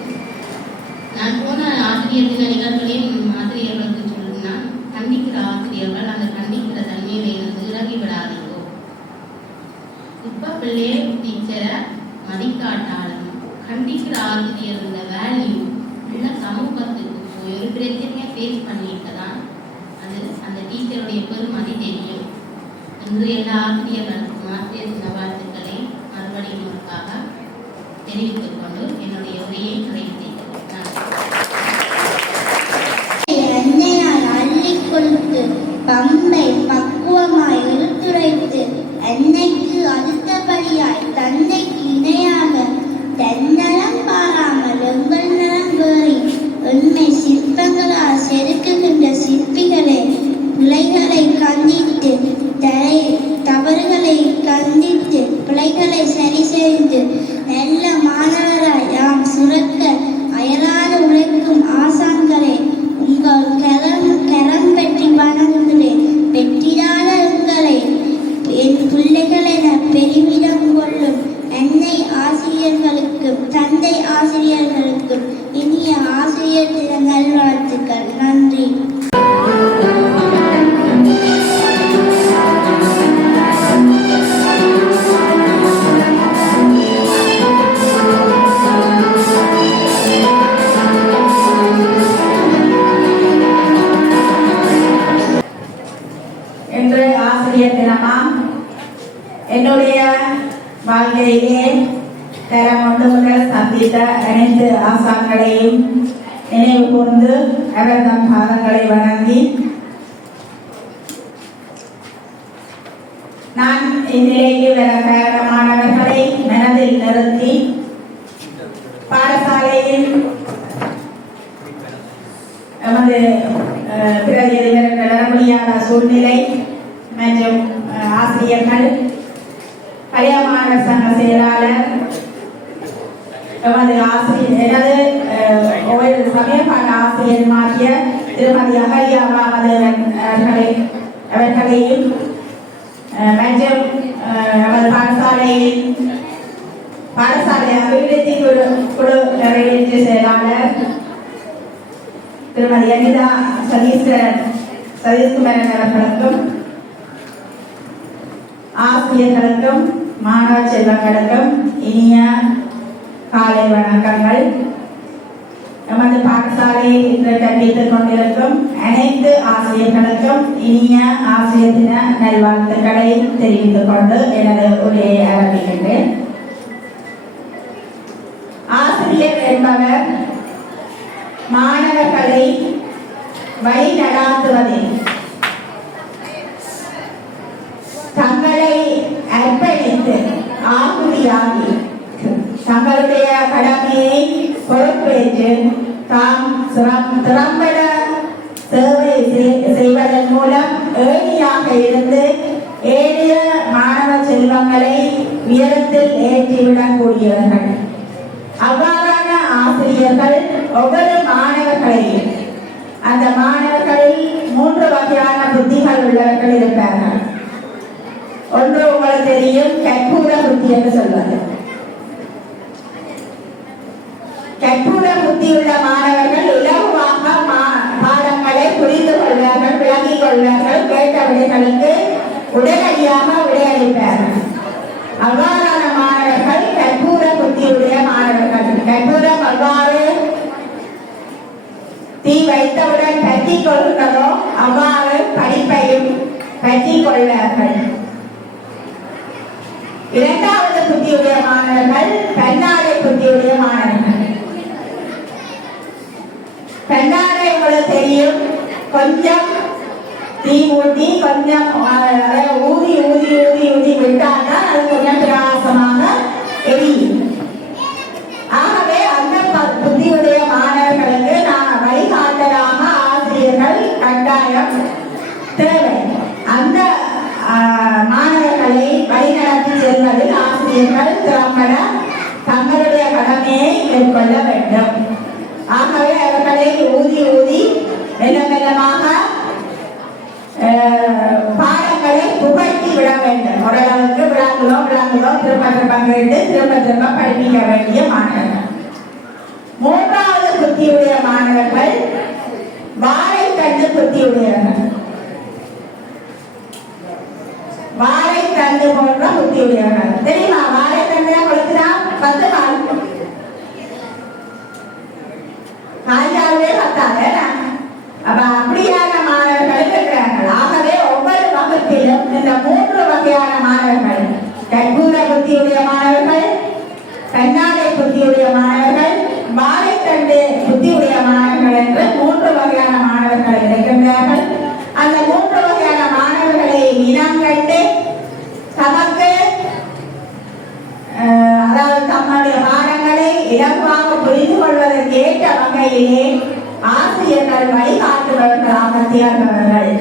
நான் போன ஆசிரியர் தின நிகழ்வுகளையும் ஆசிரியர்களுக்கு சொல்லினான், கண்டிக்கிற ஆசிரியர்கள் அந்த கண்டிக்கிற தன்மையை இறங்கி விடாதீங்கோ. இப்ப பிள்ளைய டீச்சரை மதிக்காட்டாலும் கண்டிக்கிற ஆசிரியர் இந்த வேல்யூ உள்ள சமூகத்துக்கு போய் ஒரு பிரச்சனையை ஃபேஸ் பண்ணிட்டுதான் அது அந்த டீச்சருடைய பெருமதி தெரியும் என்று எல்லா ஆசிரியர்களுக்கும் ஆசிரியர் தின வாழ்த்துக்களை மறுபடியும் ஒருக்காக தெரிவித்துக் கொண்டு என்னுடைய உரையை நிறைவு செய்கிறேன். எண்ணெயால் அள்ளி கொடுத்து பம்பை பக்குவமாய் எடுத்துரைத்து எண்ணெய்க்கு அடுத்தபடியாய் தந்தைக்கு இணையாக தென்னலம் பாராமல் எங்கள் நலம் வேறி உண்மை சிற்பங்களால் செதுக்குகின்ற சிற்பிகளே, பிழைகளை கண்டித்து தவறுகளை கண்டித்து பிழைகளை சரி செய்து நல்ல மாணவராய் யாம் சுரக்க அயலாத உழைக்கும் ஆசான்களே, உங்கள் கரம் பெற்றி வணங்குகிறேன். பெற்றிடாத உங்களை என் பிள்ளைகள் என பெருமிதம் கொள்ளும் என்னை ஆசிரியர்களுக்கும் தந்தை ஆசிரியர்களுக்கும் இனிய ஆசிரியர் தின நல்வாழ்த்துக்கள். நன்றி. என்னுடைய வாழ்க்கையிலே தரம் 1 முதல் சந்தித்த அனைத்து ஆசான்களையும் நினைவு கூர்ந்து அவர் தம் பாதங்களை வணங்கி நான் இந்நிலைக்கு வர காரணமானவர்களை மனதில் நிறுத்தி பாடசாலையில் நமது பிரதிநிதிகள் வர முடியாத சூழ்நிலை மற்றும் ஆசிரியர்கள் பழைய மாணவர் சங்க செயலாளர் எமது எனது ஒவ்வொரு சமயப்பாட ஆசிரியருமாகிய திருமதி அகல்யா ராமதேவன் அவர்களையும் மற்றும் நமது பாடசாலை அபிவிருத்தி குழு நிறைவேற்று செயலாளர் திருமதி அனிதா சதீஷ்குமாரன் அவர்களுக்கும் ஆசிரியர்களுக்கும் மாணவ செல்வங்களுக்கும் இனிய காலை வணக்கங்கள். நமது பாடசாலையில் இன்று கற்பித்துக் கொண்டிருக்கும் அனைத்து ஆசிரியர்களுக்கும் இனிய ஆசிரியர் தின நல்வாழ்த்துக்களை தெரிவித்துக் கொண்டு எனது உரையை ஆரம்பிக்கின்றேன். ஆசிரியர் என்பவர் மாணவர்களை வழி நடாத்துவதில் தங்களை அர்ப்பணித்து ஆகுதியாகி தங்களுடைய கடமையை பொறுப்பேற்று தாம் திறம்பட சேவை செய்வதன் மூலம் ஏணியாக இருந்து ஏழைய மாணவ செல்வங்களை உயரத்தில் ஏற்றிவிடக்கூடியவர்கள். அவ்வாறான ஆசிரியர்கள் ஒவ்வொரு மாணவர்களையும் அந்த மாணவர்களில் 3 வகையான புத்திகள் உள்ளவர்கள் இருப்பார்கள். ஒன்று உங்களுக்கு தெரியும், கற்பூர புத்தி என்று சொல்வது. கற்பூர புத்தியுள்ள மாணவர்கள் இலகுவாக பாடங்களை புரிந்து கொள்வார்கள், விளங்கிக் கொள்வார்கள், கேட்ட விடைகளுக்கு உடனடியாக விடையளிப்பார்கள். அவ்வாறான மாணவர்கள் கற்பூர புத்தியுடைய மாணவர்கள். கற்பூரம் அவ்வாறு தீ வைத்தவுடன் பற்றி கொள்கிறதோ அவ்வாறு படிப்பையும் பற்றி கொள்வார்கள். இரண்டாவது புத்தியுடைய மாணவர்கள் கண்ணாடை புத்தியுடைய மாணவர்கள். கண்ணாடை உங்களுக்கு தெரியும், கொஞ்சம் தீ ஊட்டி கொஞ்சம் ஊதி ஊதி ஊதி ஊதி விட்டால்தான் அது கொஞ்சம் பிரகாசமாக எரியும். ஆகவே அந்த புத்தியுடைய மாணவர்களுக்கு நான் வழிகாட்டலாக ஆசிரியர்கள் கட்டாயம் தேவை. அந்த மாணவர்களை வழிநடத்தி செல்வதில் ஆசிரியர்கள் திறம்பட தங்களுடைய கடமையை மேற்கொள்ள வேண்டும். ஆகவே அவர்களை ஊதி ஊதி மெல்ல மெல்லமாக பாடங்களை புகழ்த்தி விட வேண்டும். ஓரளவுக்கு விளங்குதோ திரும்ப கேட்டு திரும்ப படிப்பிக்க வேண்டிய மாணவர்கள். 3வது புத்தியுடைய மாணவர்கள் வாழைத்தண்டு புத்தியுடையவர்கள். வாழைத்தண்டு போன்ற புத்தியுடையவர்கள். தெரியுமா, வாழைத்தண்டு கொடுத்துதான் 10 நாள் காய்ச்சாலே 10. அப்ப அப்படியான மாணவர்கள் இருக்கிறார்கள். ஆகவே ஒவ்வொரு வகுப்பிலும் இந்த 3 வகையான மாணவர்கள், கற்பூர புத்தியுடைய மாணவர்கள், கண்ணாடை புத்தியுடைய மாணவர்கள், வாழைத்தண்டு புத்தியுடைய மாணவர்கள் என்று 3 வகையான மாணவர்கள் இருக்கின்றார்கள். அந்த 3 வகையான மாணவர்களை இனம் கண்டு தமக்கு அதாவது தம்முடைய பாடங்களை இலகுவாக புரிந்து கொள்வதற்கு ஏற்ற வகையிலே ஆசிரியர்கள் வழிகாட்டுபவர்களாக திகழ்பவர்கள்.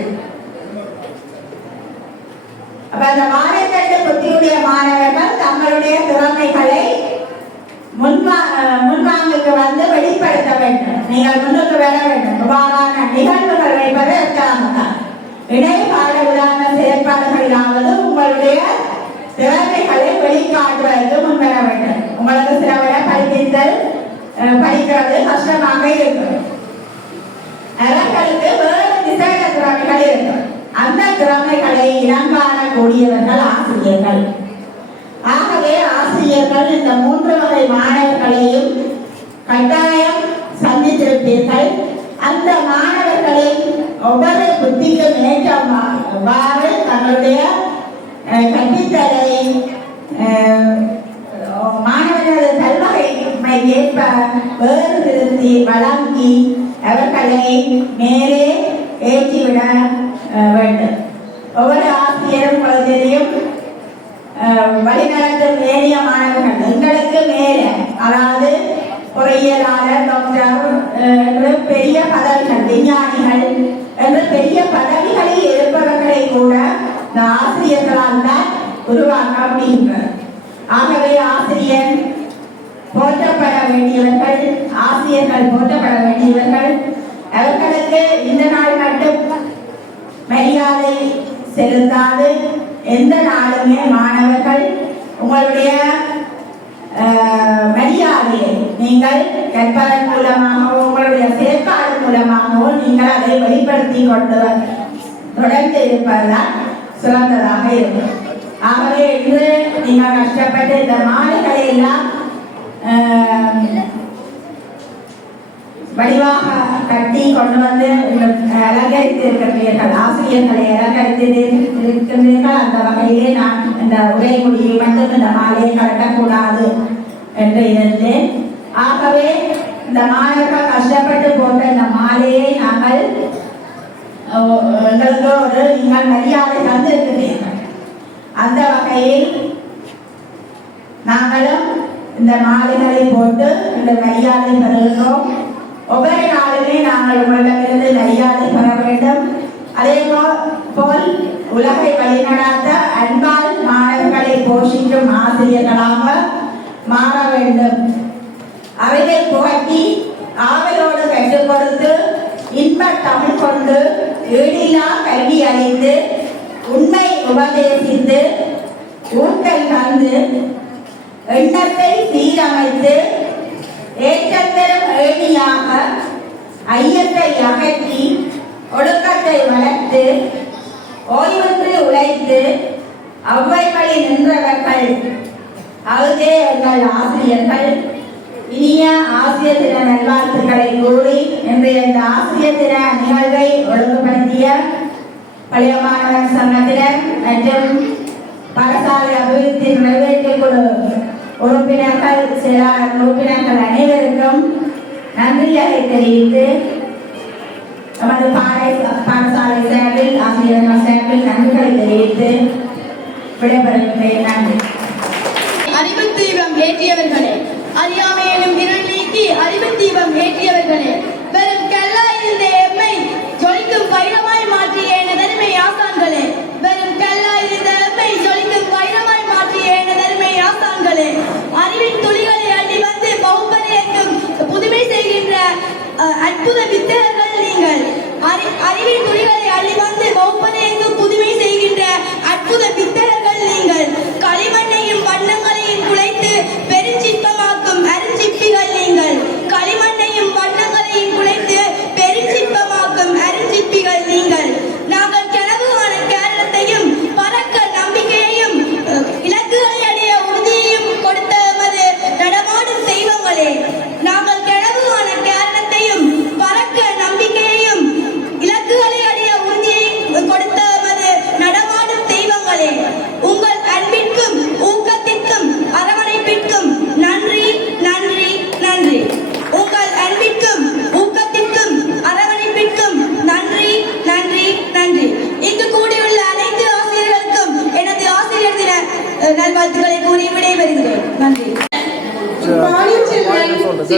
அப்ப அந்த வாழைத்தண்டு புத்தியுடைய மாணவர்கள் தங்களுடைய திறமைகளை முன்வாங்குக்கு வந்து வெளிப்படுத்த வேண்டும். நீங்கள் முன்னுக்கு வர வேண்டும். இவ்வாறான நிகழ்வுகள் வைப்பது எத்தனால்தான் இடைப்பாட விடாத செயற்பாடுகளிலாவது உங்களுடைய திறமைகளை வெளிக்காட்டுவதற்கு முன்வர வேண்டும். உங்களுக்கு சில விட படிக்கிறது கஷ்டமாக இருக்கும். அவர்களுக்கு வேறு திசையில திறமைகள் இருக்கும். அந்த திறமைகளை இனங்காணக்கூடியவர்கள் ஆசிரியர்கள். ஆகவே ஆசிரியர்கள் இந்த 3 வகை மாணவர்களையும் கட்டாயம் சந்தித்திருப்பீர்கள். அந்த மாணவர்களை ஒவ்வொரு புத்திக்கும் ஏற்றவாறு தங்களுடைய கற்பித்தலை மாணவர்களது பல்வகைமை ஏற்ப வேறு திருத்தி வழங்கி அவர்களை மேலே ஏற்றிவிட வேண்டும். ஒவ்வொரு ஆசிரியரும் உங்களுக்கு தெரியும் வழிநடத்தும் ஏனைய மாணவர்கள் எங்களுக்கு மேலே, அதாவது பொறியியலாளர், டாக்டர் பெரிய பதவிகள், விஞ்ஞானிகள் என்று பெரிய பதவிகளில் இருப்பவர்களை கூட இந்த ஆசிரியர்களால் தான் உருவாக்க முடிகின்றது. ஆகவே ஆசிரியர் போற்றப்பட வேண்டியவர்கள், ஆசிரியர்கள் போற்றப்பட வேண்டியவர்கள். அவர்களுக்கு இந்த நாள் மட்டும் மரியாதை செலுத்தாது எந்த நாளுமே மாணவர்கள் உங்களுடைய மரியாதையை நீங்கள் கற்பதன் மூலமாகவோ உங்களுடைய செயற்பாடு மூலமாகவோ நீங்கள் அதை வெளிப்படுத்தி கொண்டு தொடர்ந்து இருப்பதுதான் சிறந்ததாக இருக்கும். ஆகவே இன்று நீங்கள் கஷ்டப்பட்டு இந்த மாலைகளை எல்லாம் வடிவாக கட்டி கொண்டு வந்து அலங்கரித்து இருக்கின்றீர்கள், ஆசிரியர்களை அலங்கரித்து இருக்கின்றீர்கள். அந்த வகையிலே நான் இந்த உரைமொழியை மட்டும் இந்த மாலையை கட்டக்கூடாது என்று இருந்தேன். ஆகவே இந்த மாணவர்கள் கஷ்டப்பட்டு போட்ட இந்த மாலையை நாங்கள் எங்களுக்கு ஒரு நீங்கள் மரியாதை தந்திருக்கிறீர்கள். அந்த வகையில் நாங்களும் இந்த மாலைகளை போட்டு இந்த மரியாதை பெறுகிறோம். ஒவ்வொரு நாளுமே நாங்கள் உங்களிடமிருந்து மரியாதை பெற வேண்டும். அதே போல் உலகை வழிநடாத்த அன்பால் மாணவர்களை போஷிக்கும் ஆசிரியர்களாக மாற வேண்டும். அவைகளை புகட்டி ஆவலோடு கற்றுக் கொடுத்து இன்ப தமிழ் கொண்டு ஈடிலா கல்வி அளித்து உண்மை உபதேசித்து ஊட்டல் தந்து எண்ணத்தை சீரமைத்து ஏற்றத்தரும் ஏணியாக ஐயத்தை அகற்றி ஒழுக்கத்தை வளர்த்து ஓய்வின்றி உழைத்து அவ்வைகளை நின்றவர்கள் அவரே எங்கள் ஆசிரியர்கள். இனிய ஆசிரியர் தின நல்வாழ்த்துக்களை கூறி இன்றைய இந்த ஆசிரியர் தின நிகழ்வை ஒழுங்குபடுத்திய பழைய மாணவர் சங்கத்தினர் மற்றும் பாடசாலை அபிவிருத்தி நிறைவேற்று குழு உறுப்பினர்கள், செயலாளர் உறுப்பினர்கள் அனைவருக்கும் நன்றிகளை தெரிவித்து நமது பாடசாலை சார்பில், ஆசிரியர்கள் சார்பில் நன்றிகளை தெரிவித்து விடைபெறுகிறேன். நன்றி. அறிவு தீபம் ஏற்றியவர்களே, அறியாமை எனும் இருள் நீக்கி அறிவு தீபம் ஏற்றியவர்களே, வெறும் கல்லாயிருந்த எம்மை ஜொலிக்கும் வைரமாய் மாற்றிய எனதருமை ஆசான்களே, வெறும் கல்லாயிருந்த எம்மை ஜொலிக்கும் வைரமாய் மாற்றிய எனதருமை ஆசான்களே, அறிவின் துளிகளை அள்ளி வந்து பௌப்பரையெங்கும் புதுமை செய்கின்ற அற்புத வித்தகர்கள் நீங்கள். அறிவின் துளிகளை அள்ளி வந்து பௌப்பரையெங்கும் புதுமை செய்கின்ற அற்புத வித்தகர்கள் நீங்கள். களிமண்ணையும் வண்ணங்களையும் குலைத்து பெருஞ்சிற்பமாக்கும் அருஞ்சிற்பிகள் நீங்கள். களிமண்ணையும் வண்ணங்களையும் குலைத்து பெருஞ்சிற்பமாக்கும் அருஞ்சிற்பிகள் நீங்கள். நாங்கள் கனவு காண காரணத்தையும் பறக்க நம்பிக்கையையும் இலக்குகளை அடைய உறுதியையும் கொடுத்த எமது நடமாடும் தெய்வங்களே, நாங்கள் கனவு காண காரணத்தையும் பறக்க நம்பிக்கையையும் இலக்குகளை அடைய உறுதியையும் கொடுத்த எமது நடமாடும் தெய்வங்களே, உங்கள் அன்பிற்கும் ஊக்கத்திற்கும் அரவணைப்பிற்கும் நன்றி நன்றி நன்றி. உங்கள் அன்பிற்கும் ஊக்கத்திற்கும் அரவணைப்பிற்கும் நன்றி நன்றி நன்றி. இங்கு கூடியுள்ள அனைத்து ஆசிரியர்களுக்கும் எனது ஆசிரியர் தின நல்வாழ்த்துக்களை கூறி விடைபெறுகிறேன். நன்றி. Thank you very much.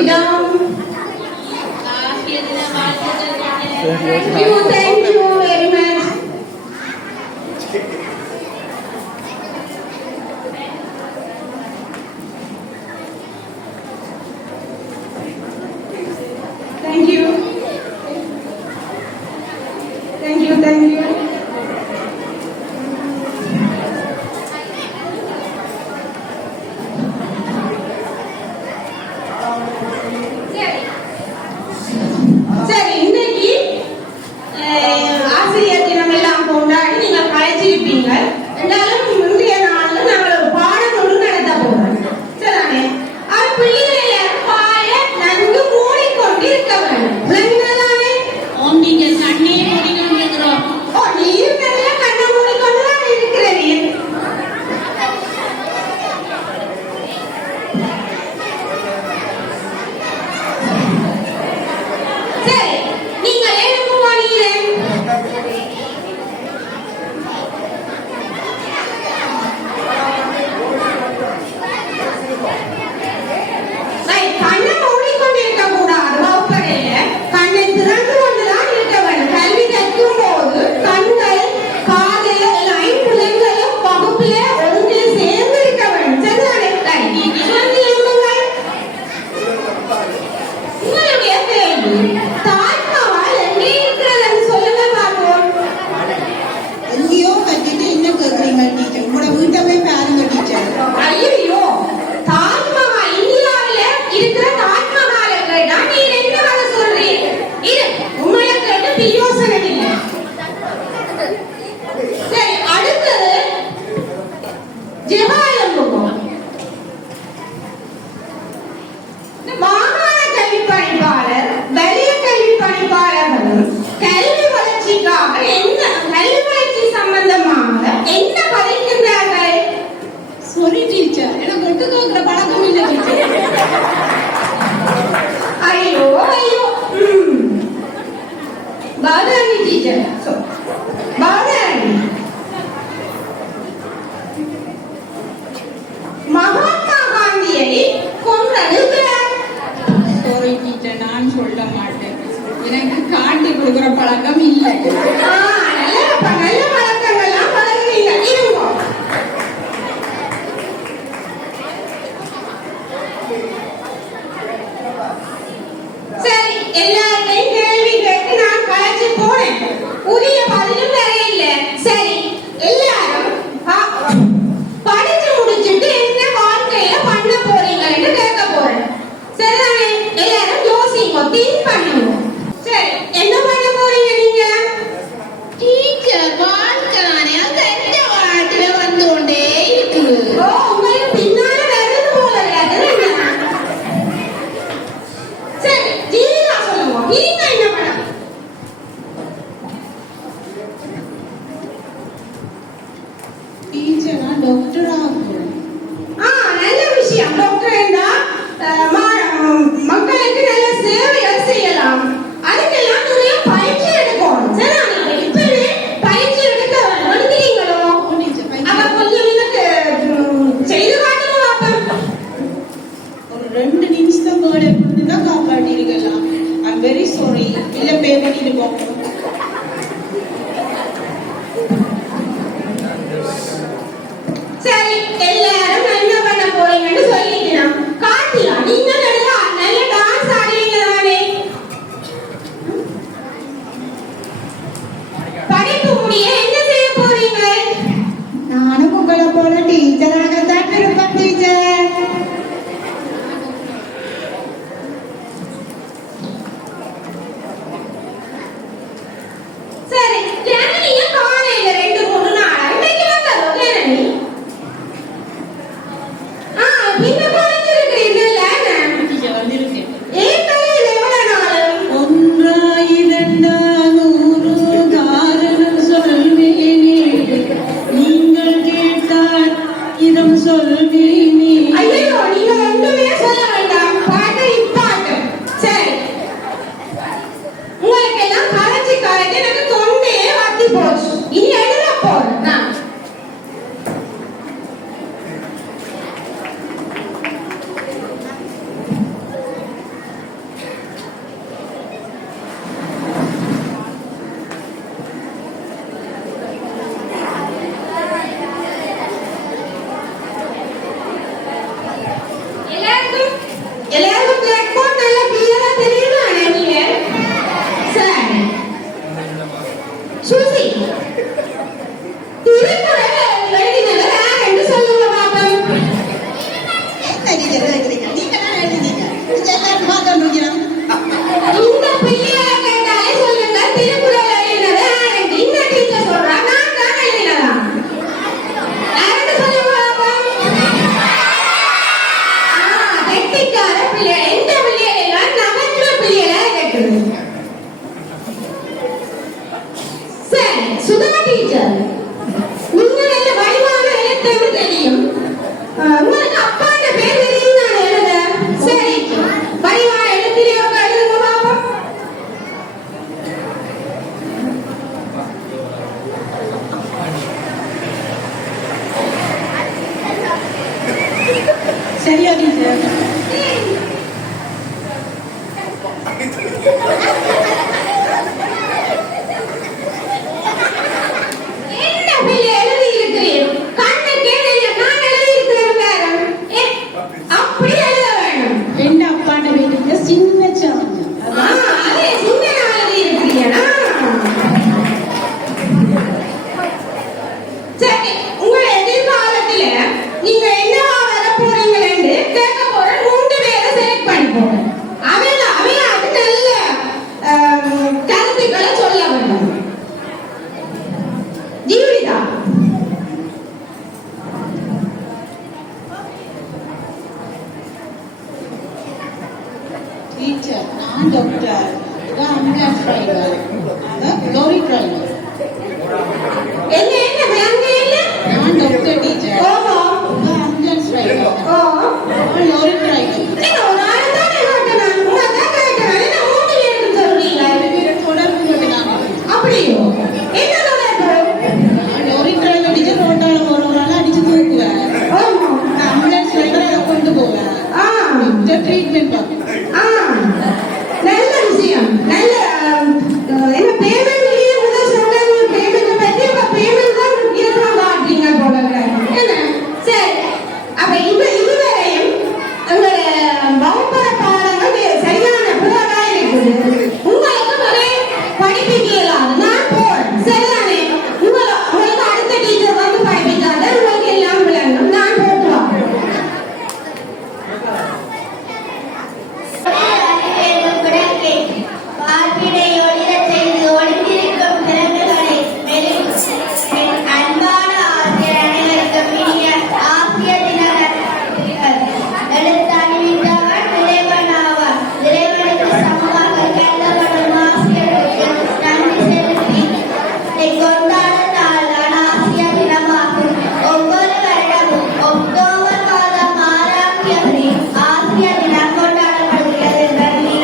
Thank you. Thank you. Thank you. சரி, இன்னைக்கு ஐயோ தாஜ்மஹால் இந்தியாவில இருக்கிற தாஜ்மஹாலை கேட்டா நீர் என்ன கதை சொல்றீங்க? இது உங்களை கேட்டு யோசனை இல்லை. சரி, அடுத்தது ஜெவாலம்புகம். மாகாண கல்வி பணிப்பாளர், வலய கல்வி பணிப்பாளர்களும் கல்வி வளர்ச்சிக்காக என்ன கல்வி வளர்ச்சி சம்பந்தமாக என்ன கதைக்கின்றார்கள்? சாரி டீச்சர், எனக்கு ஒட்டு கேட்கிற பழக்கம் இல்லை டீச்சர். ஐயோ ஐயோ. பாதாணி டீச்சர், பாதாணி. மகாத்மா காந்தியை கொன்றது யார்? சாரி டீச்சர், நான் சொல்ல மாட்டேன். எனக்கு காட்டி கொடுக்கிற பழக்கம் இல்லை. நல்ல பழக்கங்கள்லாம் பழகுவீங்க. இருங்கோ. சரி, எல்லாத்தையும் கேள்வி கேட்டு நான் களைச்சு போனேன். உரிய பதிலும் தெரியல. சரி, எல்லாரும் படிச்சு முடிச்சுட்டு என்ன வாழ்க்கையில பண்ண போறீங்கன்னு கேட்க போறேன். சரிதானே? எல்லாரும் யோசிங்க, திங்க் பண்ணுங்க. சரி, என்ன பண்ண போறீங்க நீங்க? டீச்சர் வாழ்க்கை அந்த எந்த வாழ்க்கையில வந்து கொண்டே இருக்குது. ஓ, உங்களுக்கு பின்னால வருது போல இருக்கு. சரி, ஜீவிதா சொல்லுங்க, நீங்க என்ன பண்ண? டீச்சர், நான் டாக்டர் ஆகும். நல்ல விஷயம். டாக்டர் என்றா மக்களுக்கு நல்ல சேவைகள் செய்யலாம். அதுக்கெல்லாம் நிறைய பயிற்சி எடுக்கணும். சரி, நீங்க இப்பவே பயிற்சி எடுக்க எடுக்கிறீங்களோ? அவர் கொஞ்சம் எனக்கு செய்து காட்டுங்க பாப்போம். ஒரு 2 நிமிஷம் வேலை கொடுத்துட்டா காப்பாட்டிருக்கலாம். I'm very sorry. இல்ல பே பண்ணிருக்கோம். சரி, எல்லாரும் என்ன பண்ண போறீங்கன்னு சொல்லிக்கலாம். காட்டலாம். நீங்க நல்ல டான்ஸ் ஆடுவீங்க தானே? படிப்பு முடிய என்ன செய்ய போறீங்க? நானும் உங்களை போல டீச்சராகத்தான் இருப்பேன் டீச்சர். சரி, ஜனனிய காலையில 2-3 நாள் இன்னைக்கு வந்ததோ ஜனனி? பின்ன குறைஞ்சிருக்கிறீங்கல்ல? டீச்சர் வந்திருக்கேன். ஏன் தலையில எவ்வளவு நாள்? 1 2 100 காரணம் சொல்வேனே, நீங்கள் கேட்டால் இதம் சொல்வேனே. ஐயோ, நீங்க ஒண்ணுமே சொல்ல வேண்டாம். பாட்டு இப்பாட்டு. சரி, உங்களுக்கு எல்லாம் கரைச்சி கரைச்சி எனக்கு தொண்டே வத்தி போச்சு. இனி எழுத போறேன் நான். எல்லாருக்கும் black board நல்ல clear-ஆ தெரியுதானே நீங்க? சரி. சுசி, திருக்குறள் எழுதினது யார் என்று சொல்லுங்க பாப்போம். இந்த பிள்ளையை கேட்டாலே சொல்லுங்க, திருக்குறள் எழுதினது யார் என்று. இந்த டீச்சர் சொல்றா, நான் தான் எழுதினதா? யாருன்னு சொல்லுங்க பாப்போம். கெட்டிக்கார பிள்ளை. எந்த பிள்ளைகள் எல்லாம் நகைச்சுவ பிள்ளைகளா கேட்குது. சரி, சுதா டீச்சர், நீங்க நல்ல வடிவான எழுத்து தெரியும். உங்களுக்கு அப்பாண்ட பேர் தெரியும் தானே எழுத? சரி, வடிவான எழுத்திலே எழுதுங்க பாப்போம். சரியா டீச்சர்? என்ன பிள்ளை எழுதி இருக்கிறீர்? கண்ணு கேடல நான் எழுதி இருக்கிறேன் வேற. அப்படி எழுத வேணும். எந்த அப்பாண்ட வீட்டுக்கு சின்ன சாமி. அதே சின்ன எழுதி இருக்கிறீங்களா? சரி, உங்க எதிர்காலத்துல நீங்க நான் doctor, ambulance driver, lorry driver. என்ன என்ன வேங்க இல்ல நான் டாக்டர் டீச்சர், ஓஹோ ambulance driver, ஓ lorry driver. நீங்க ஒரு ஆள் தானே கேட்டேன் உங்க தான் கேட்டேன் என்ன மூணு பேருக்கு சொல்றீங்க தொடர்பு கொண்டாங்க. அப்படியோ என்ன lorry driver டீச்சர் ரோட்டால போறவரால அடிச்சு தூக்குவேன். ஆமா ambulance driver அதை கொண்டு போவேன். ட்ரீட்மெண்ட் பார்ப்பேன். நல்ல விஷயம் நல்ல என்ன பேமெண்ட்லயே முதல் சொன்னாங்க பேமெண்ட் பத்தி அப்ப பேமெண்ட் தான் முக்கியத்துவம் காட்டுறீங்க போல என்ன சரி அப்ப இதுவரையும் உங்களுடைய வகுப்பற பாடங்கள் சரியான புலகா இருக்குது உங்களுக்கு ஒரே படிப்பிக்கலாம் நான் போறேன் சரிதானே உங்களுக்கு அடுத்த டீச்சர் வந்து படிப்பிக்காத உங்களுக்கு எல்லாம் விளங்கும் நான் போட்டுவாங்க பார்ப்பினை ஒளிரச் செய்து ஒளிந்திருக்கும் திறன்களை அன்பான ஆசிரியர் அனைவருக்கும் இனிய ஆசிய தின எழுத்தறிவித்தவர் இறைவன் ஆவார். இறைவனுக்கு சமமாக கருதப்படும் ஆசிரியருக்கு நன்றி செலுத்தி கொண்டாட நாளான ஆசிய தினமாகும். ஒவ்வொரு வருடமும் அக்டோபர் மாதம் 6ஆம் தேதி ஆசிய தினம் கொண்டாடப்படுகிறது. நன்றி.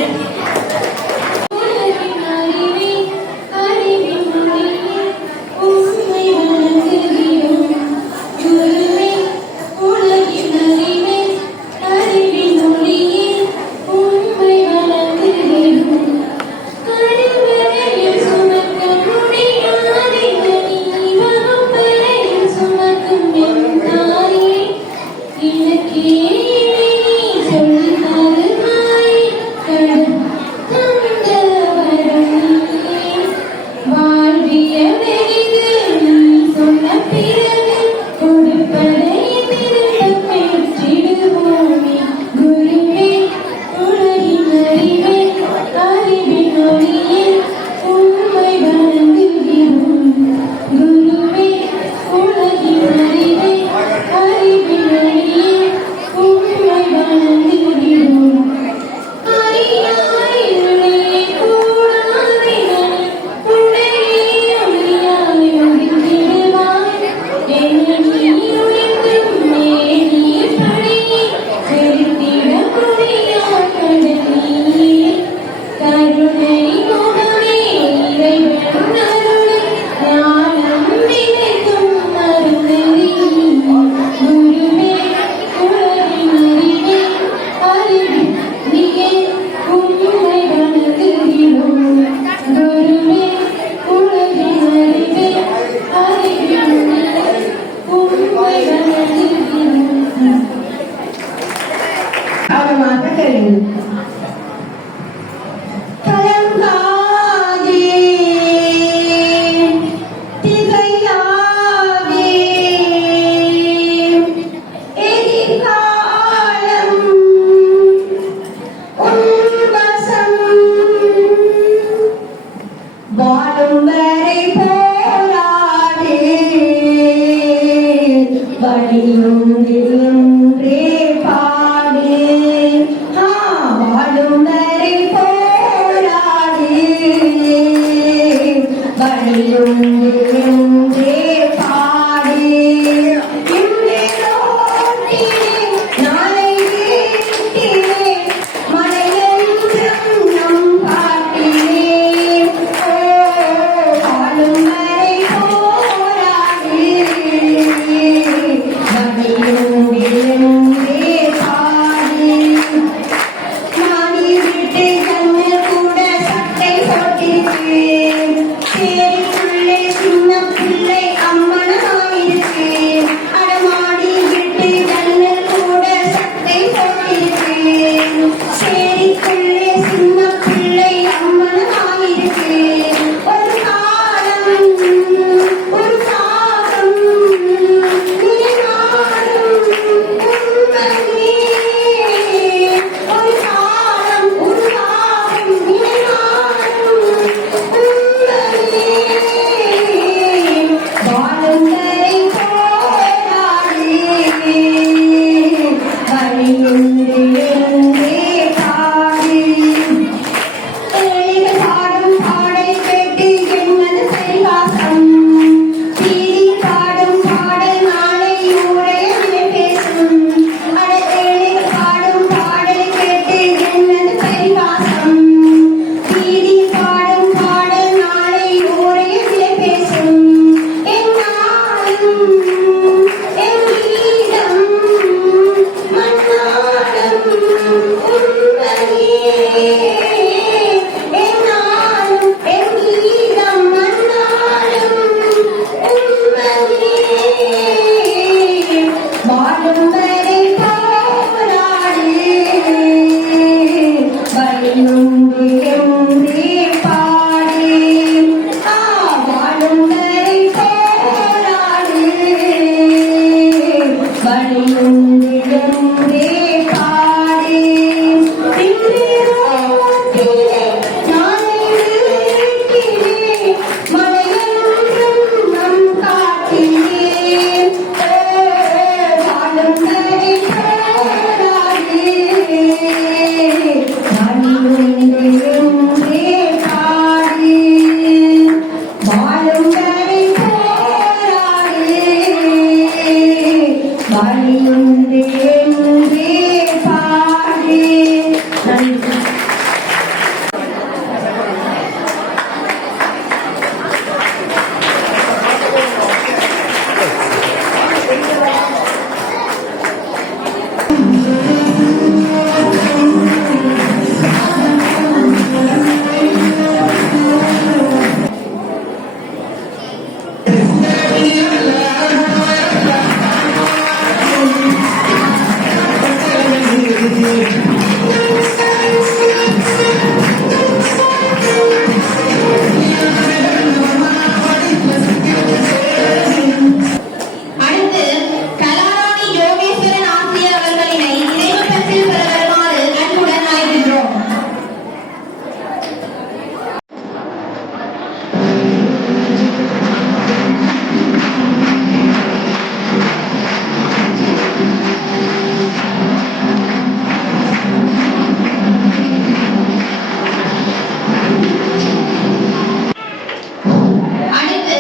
சின்ன வழியுண்டிடந்தே பாடி திண்டிரோட்டி அடுத்து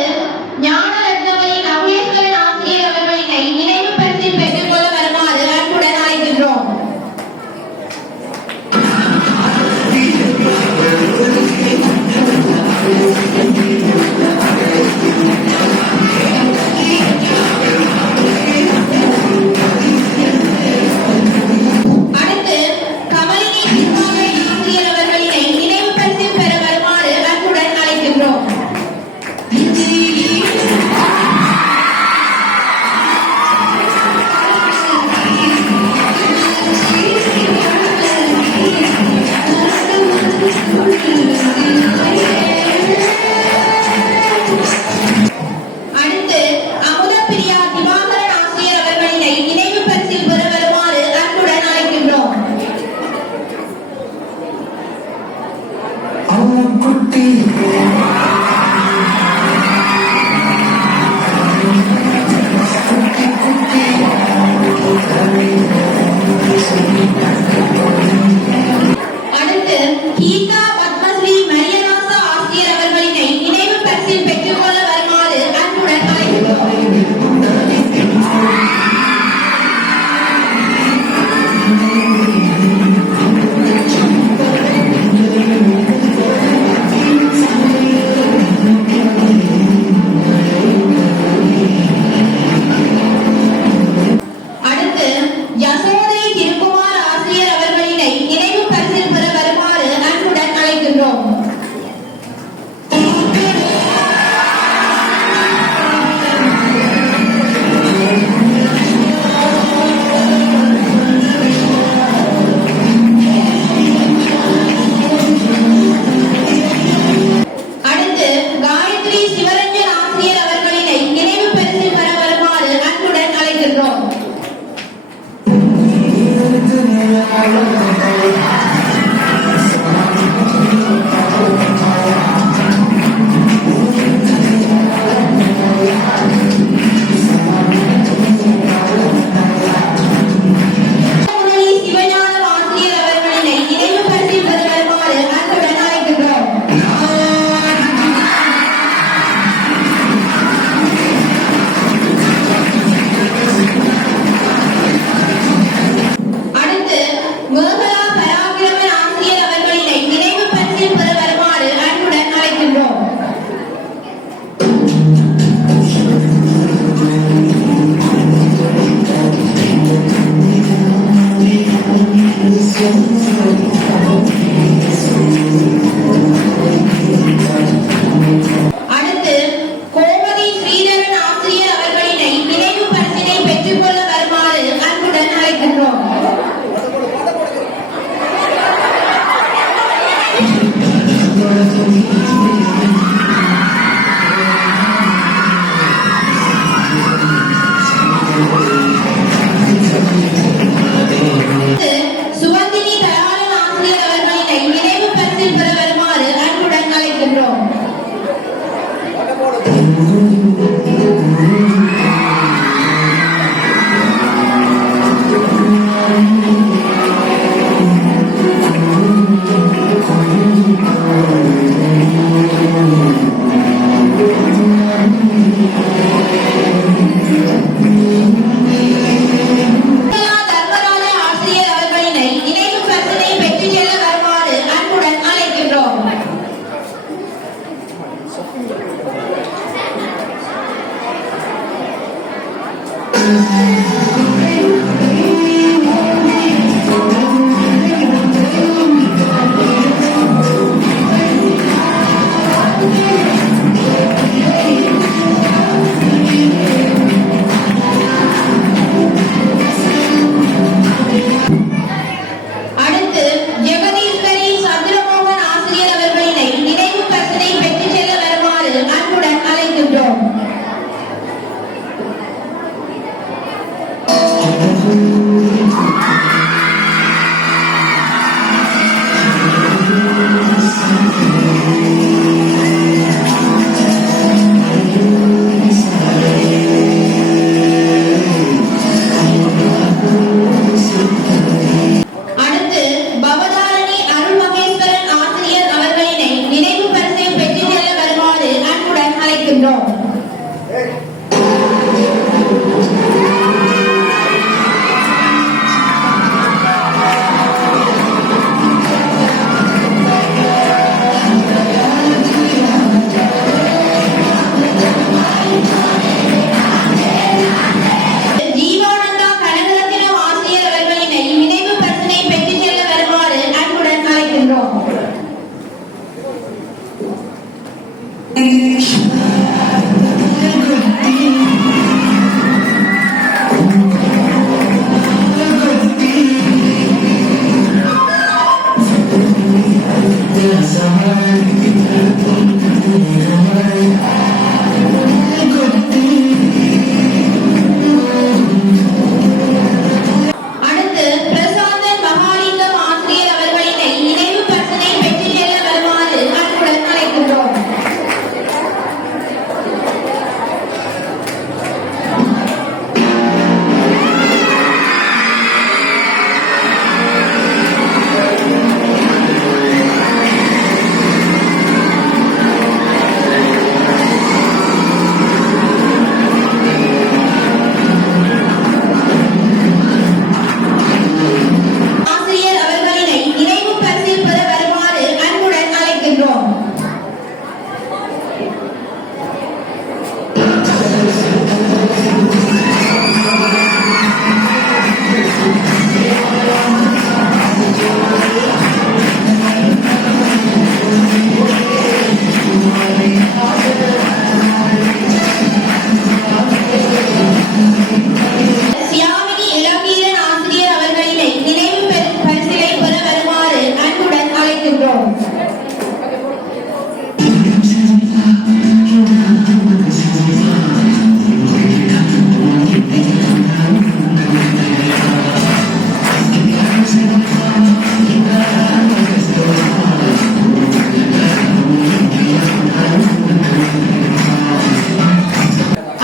அடுத்து பவதாரணி அருள் மகேஸ்வரன் ஆசிரியர் அவர்களினை நினைவு பரிசை பெற்றுச் செல்ல வருமாறு அன்புடன் அழைக்கின்றோம். ஜீவானந்தா கனகரத்தினம் ஆசிரியர் அவர்களினை நினைவு பரிசினை பெற்றுச் செல்ல வருமாறு அன்புடன் அழைக்கின்றோம். அடுத்து பிரசாந்தன் மகாலிங்கம் ஆசிரியர் அவர்களினை நினைவு பரிசினை பெற்றுச் செல்ல வருமாறு அன்புடன் அழைக்கின்றோம். ஆசிரியர் அவர்களினை நினைவு பரிசில் பெற வருமாறு அன்புடன் அழைக்கின்றோம். சியாமினி இளங்கீரன் ஆசிரியர் அவர்களினை நினைவு பரிசிலை பெற வருமாறு அன்புடன் அழைக்கின்றோம்.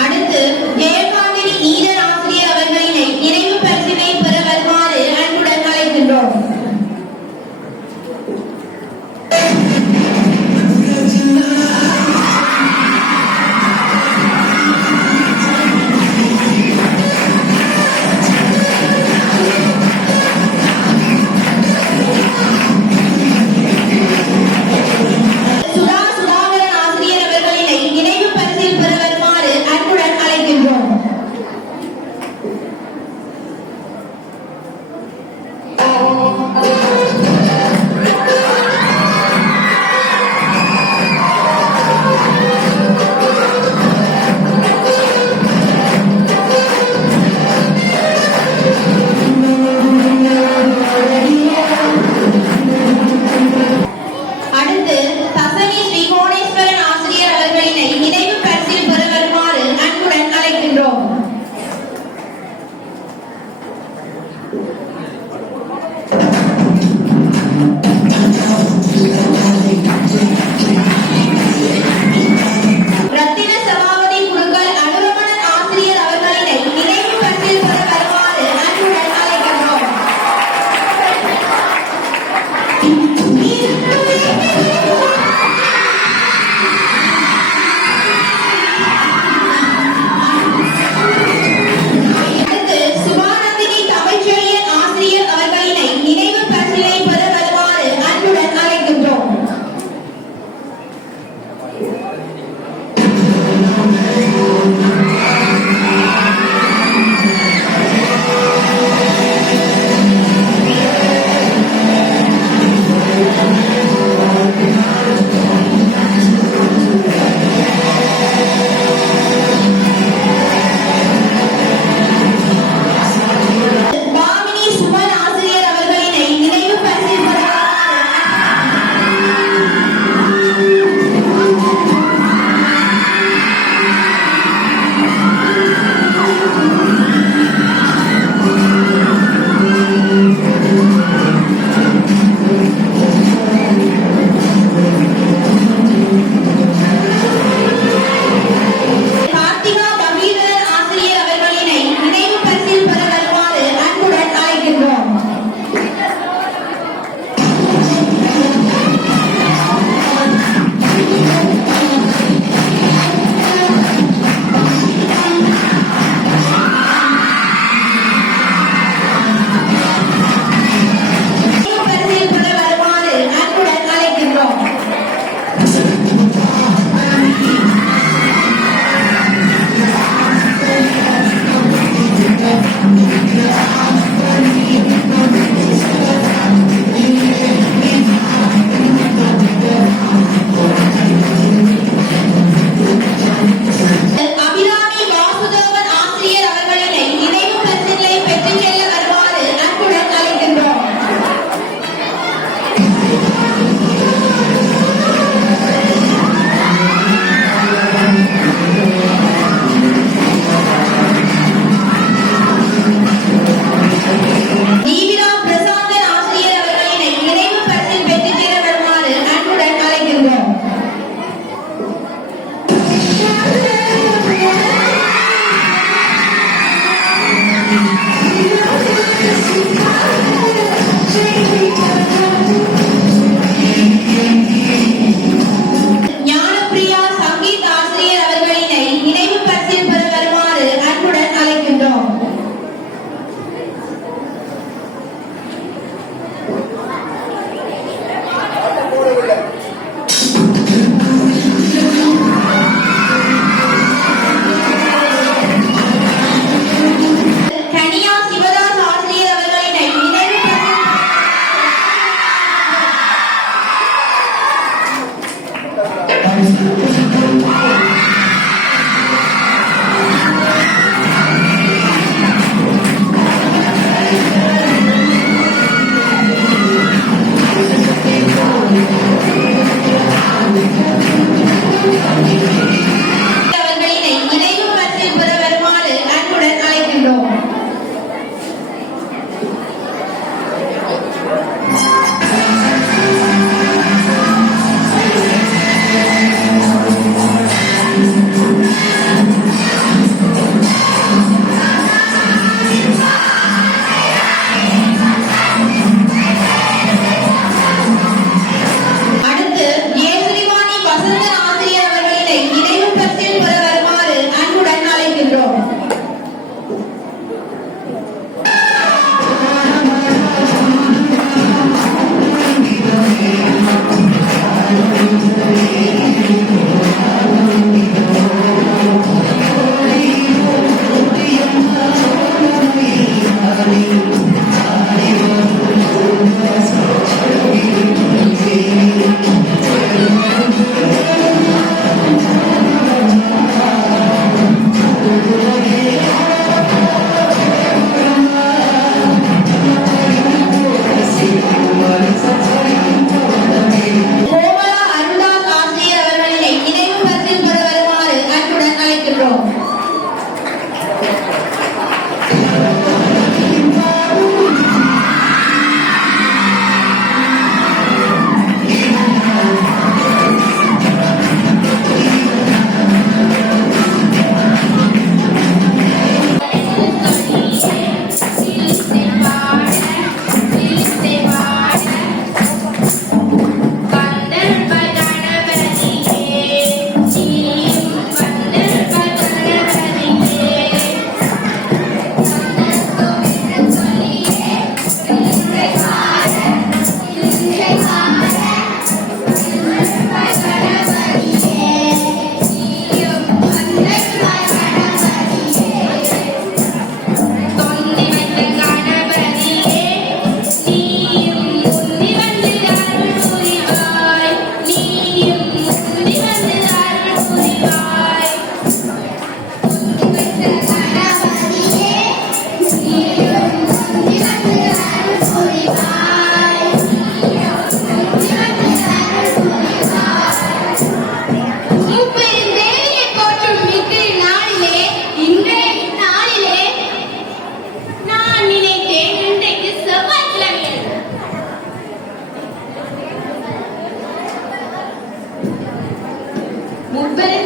அடுத்து ஜெயகாந்தினி ஈரன் ஆசிரியர் அவர்களினை நினைவு பரிசினை பெற வருமாறு அன்புடன் அழைக்கின்றோம். சுதா சுதாகரன் ஆசிரியர் அவர்களினை நினைவு பரிசில் பெற வருமாறு அன்புடன் அழைக்கின்றோம். அடுத்து தசனி ஸ்ரீ கோணேஸ்வரன் ஆசிரியர் அவர்களினை நினைவு பரிசில் பெற வருமாறு அன்புடன் அழைக்கின்றோம். ரத்தின சபாபதி குருக்கள் அனுரமணன் ஆசிரியர் அவர்களினை நினைவு பரிசில் பெற வருமாறு அன்புடன் அழைக்கின்றோம். அடுத்து சுபானந்தினி தமிழ்ச்செழியன் ஆசிரியர்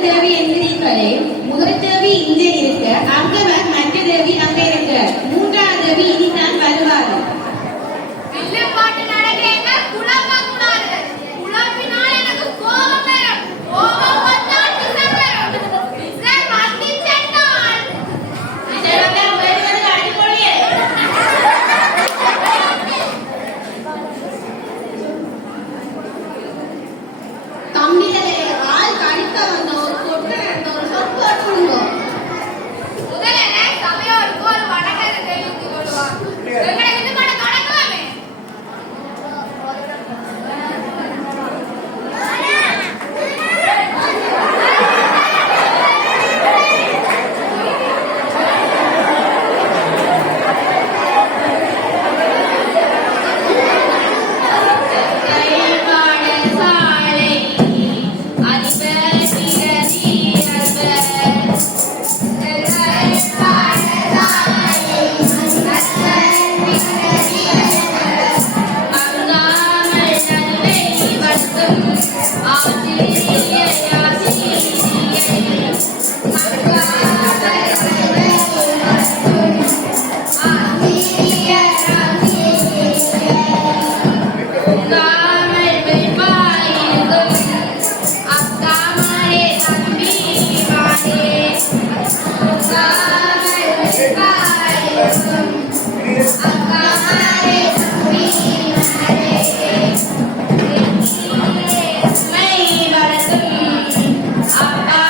தேவி என்கிறீர்களே, முதல் தேவி இங்கே இருக்க, அங்கவர் மற்ற தேவி அங்கே இருக்க, மூன்றாம் தேவி இனிதான் வருவார். வில்லுப்பாட்டு நடக்கிறேங்க, குழப்பக்கூடாது. குழப்பினால் எனக்கு கோபம் வரும். கோபம் வந்தால் விஷம் வரும். விஷம் வந்து சென்றால் தம்பிகளே, ஆள் கடிக்க வந்தோர், தொட்டு நடந்தோர், சொற்போட்டுங்கோ. முதல்ல சபையோருக்கு ஒரு வணக்கத்தை தெரிவித்துக் கொள்வார். எங்களை இது பண்ண கடக்கலாமே. அக்கா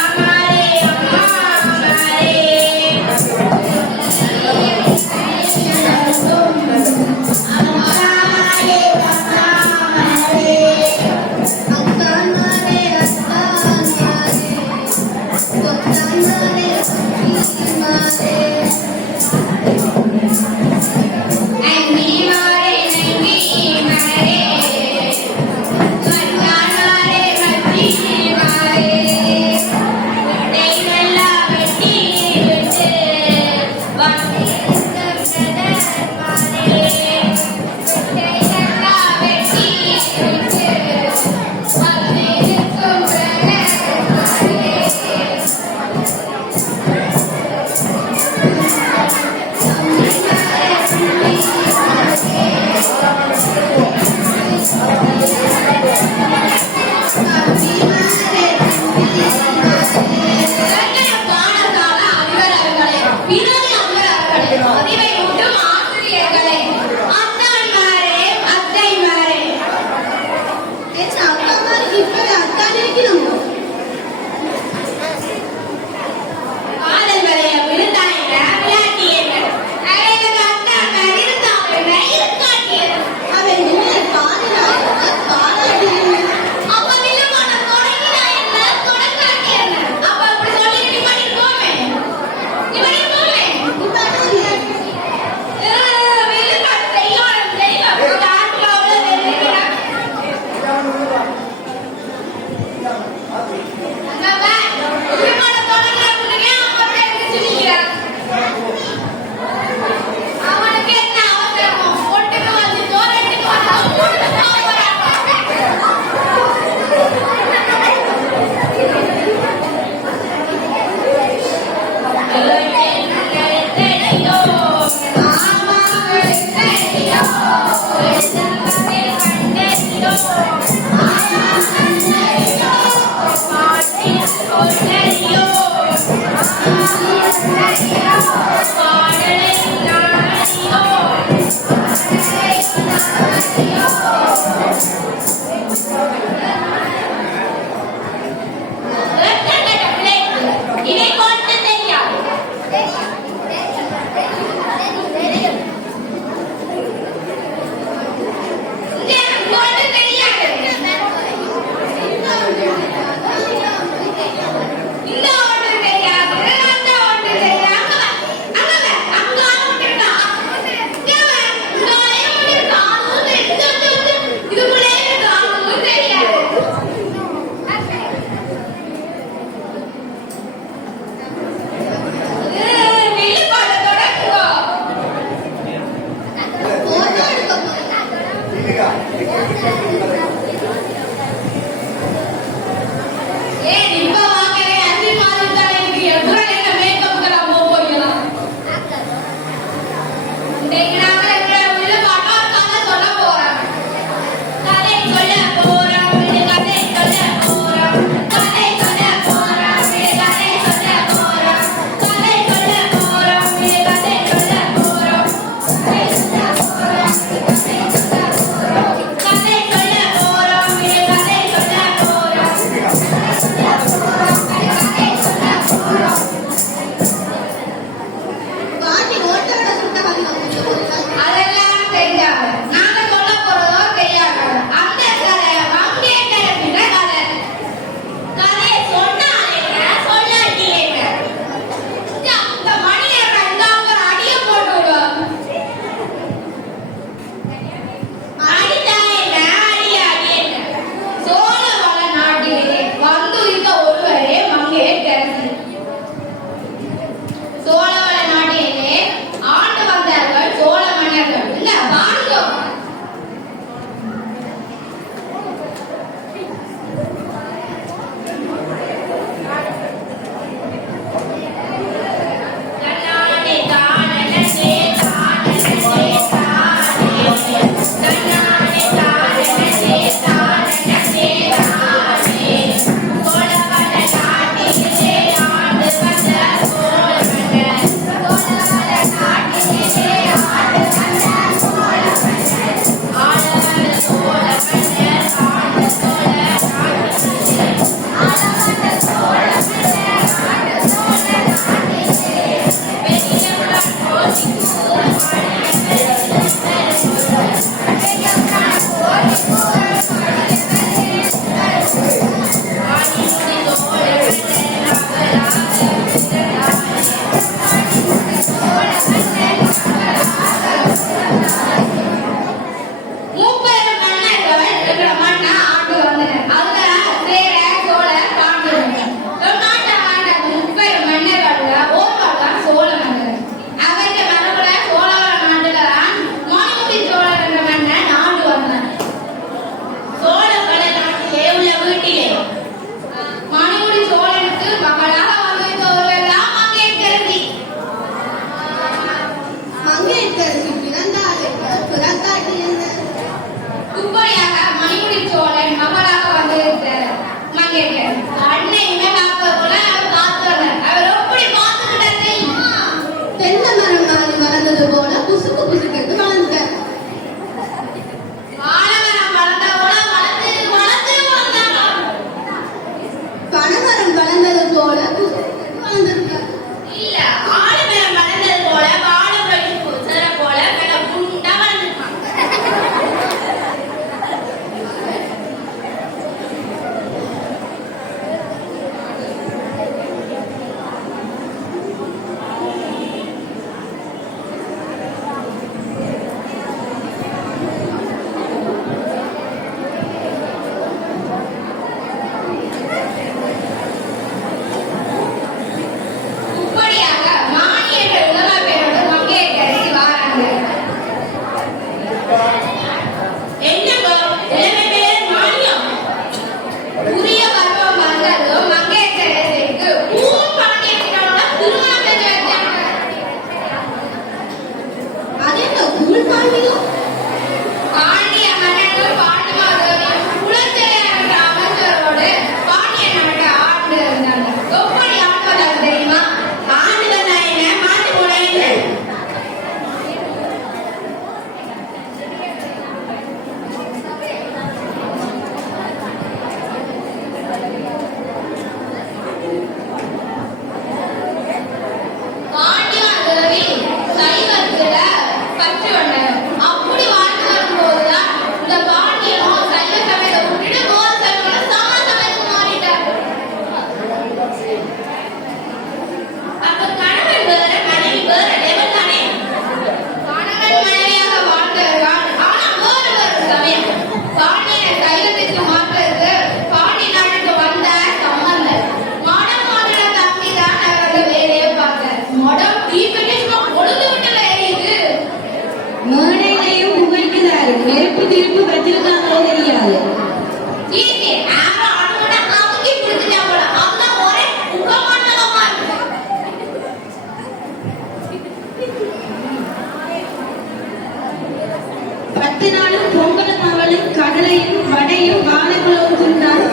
10 நாளும் பொங்கலும் அவளும் கடலையும் வடையும் வாழைக்குளவும் தின்றாள்.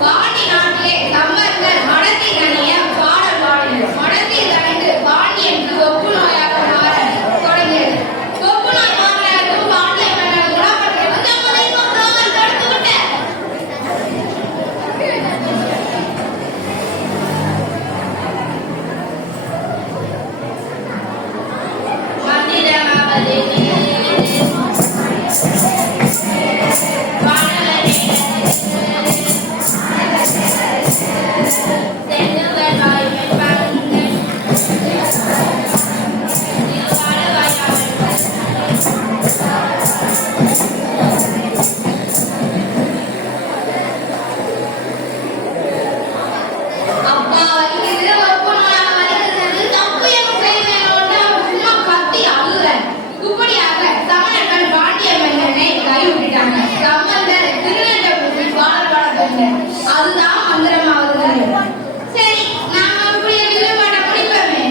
பாண்டி நாட்டிலே கம்பர்கள் மடத்தை கணிய பாடல் பாடினர். மடத்தை கணிந்து பாண்டி என்று தொப்பு நோயாக மாற தொடங்கியது. தொப்பு நோய் மாறினாலும் பாண்டிய மன்னர் குணப்படுத்தி முதல் முதல் தடுத்து விட்டார். மந்திரமாவது அப்பா இது ஒப்பு நோயாக வருகிறது. தப்பு என்று செய்தேனோடு சும்மா கத்தி அழுகிறேன். இப்படியாக சமணர்கள் பாண்டிய மன்னனை கைவிட்டாங்க. கம்பந்தர் திருநெல்வேலியில் பாடல் அதுதான் மந்திரமாவது. சரி, நாம இப்படி வில்லு பாட முடிப்போமே.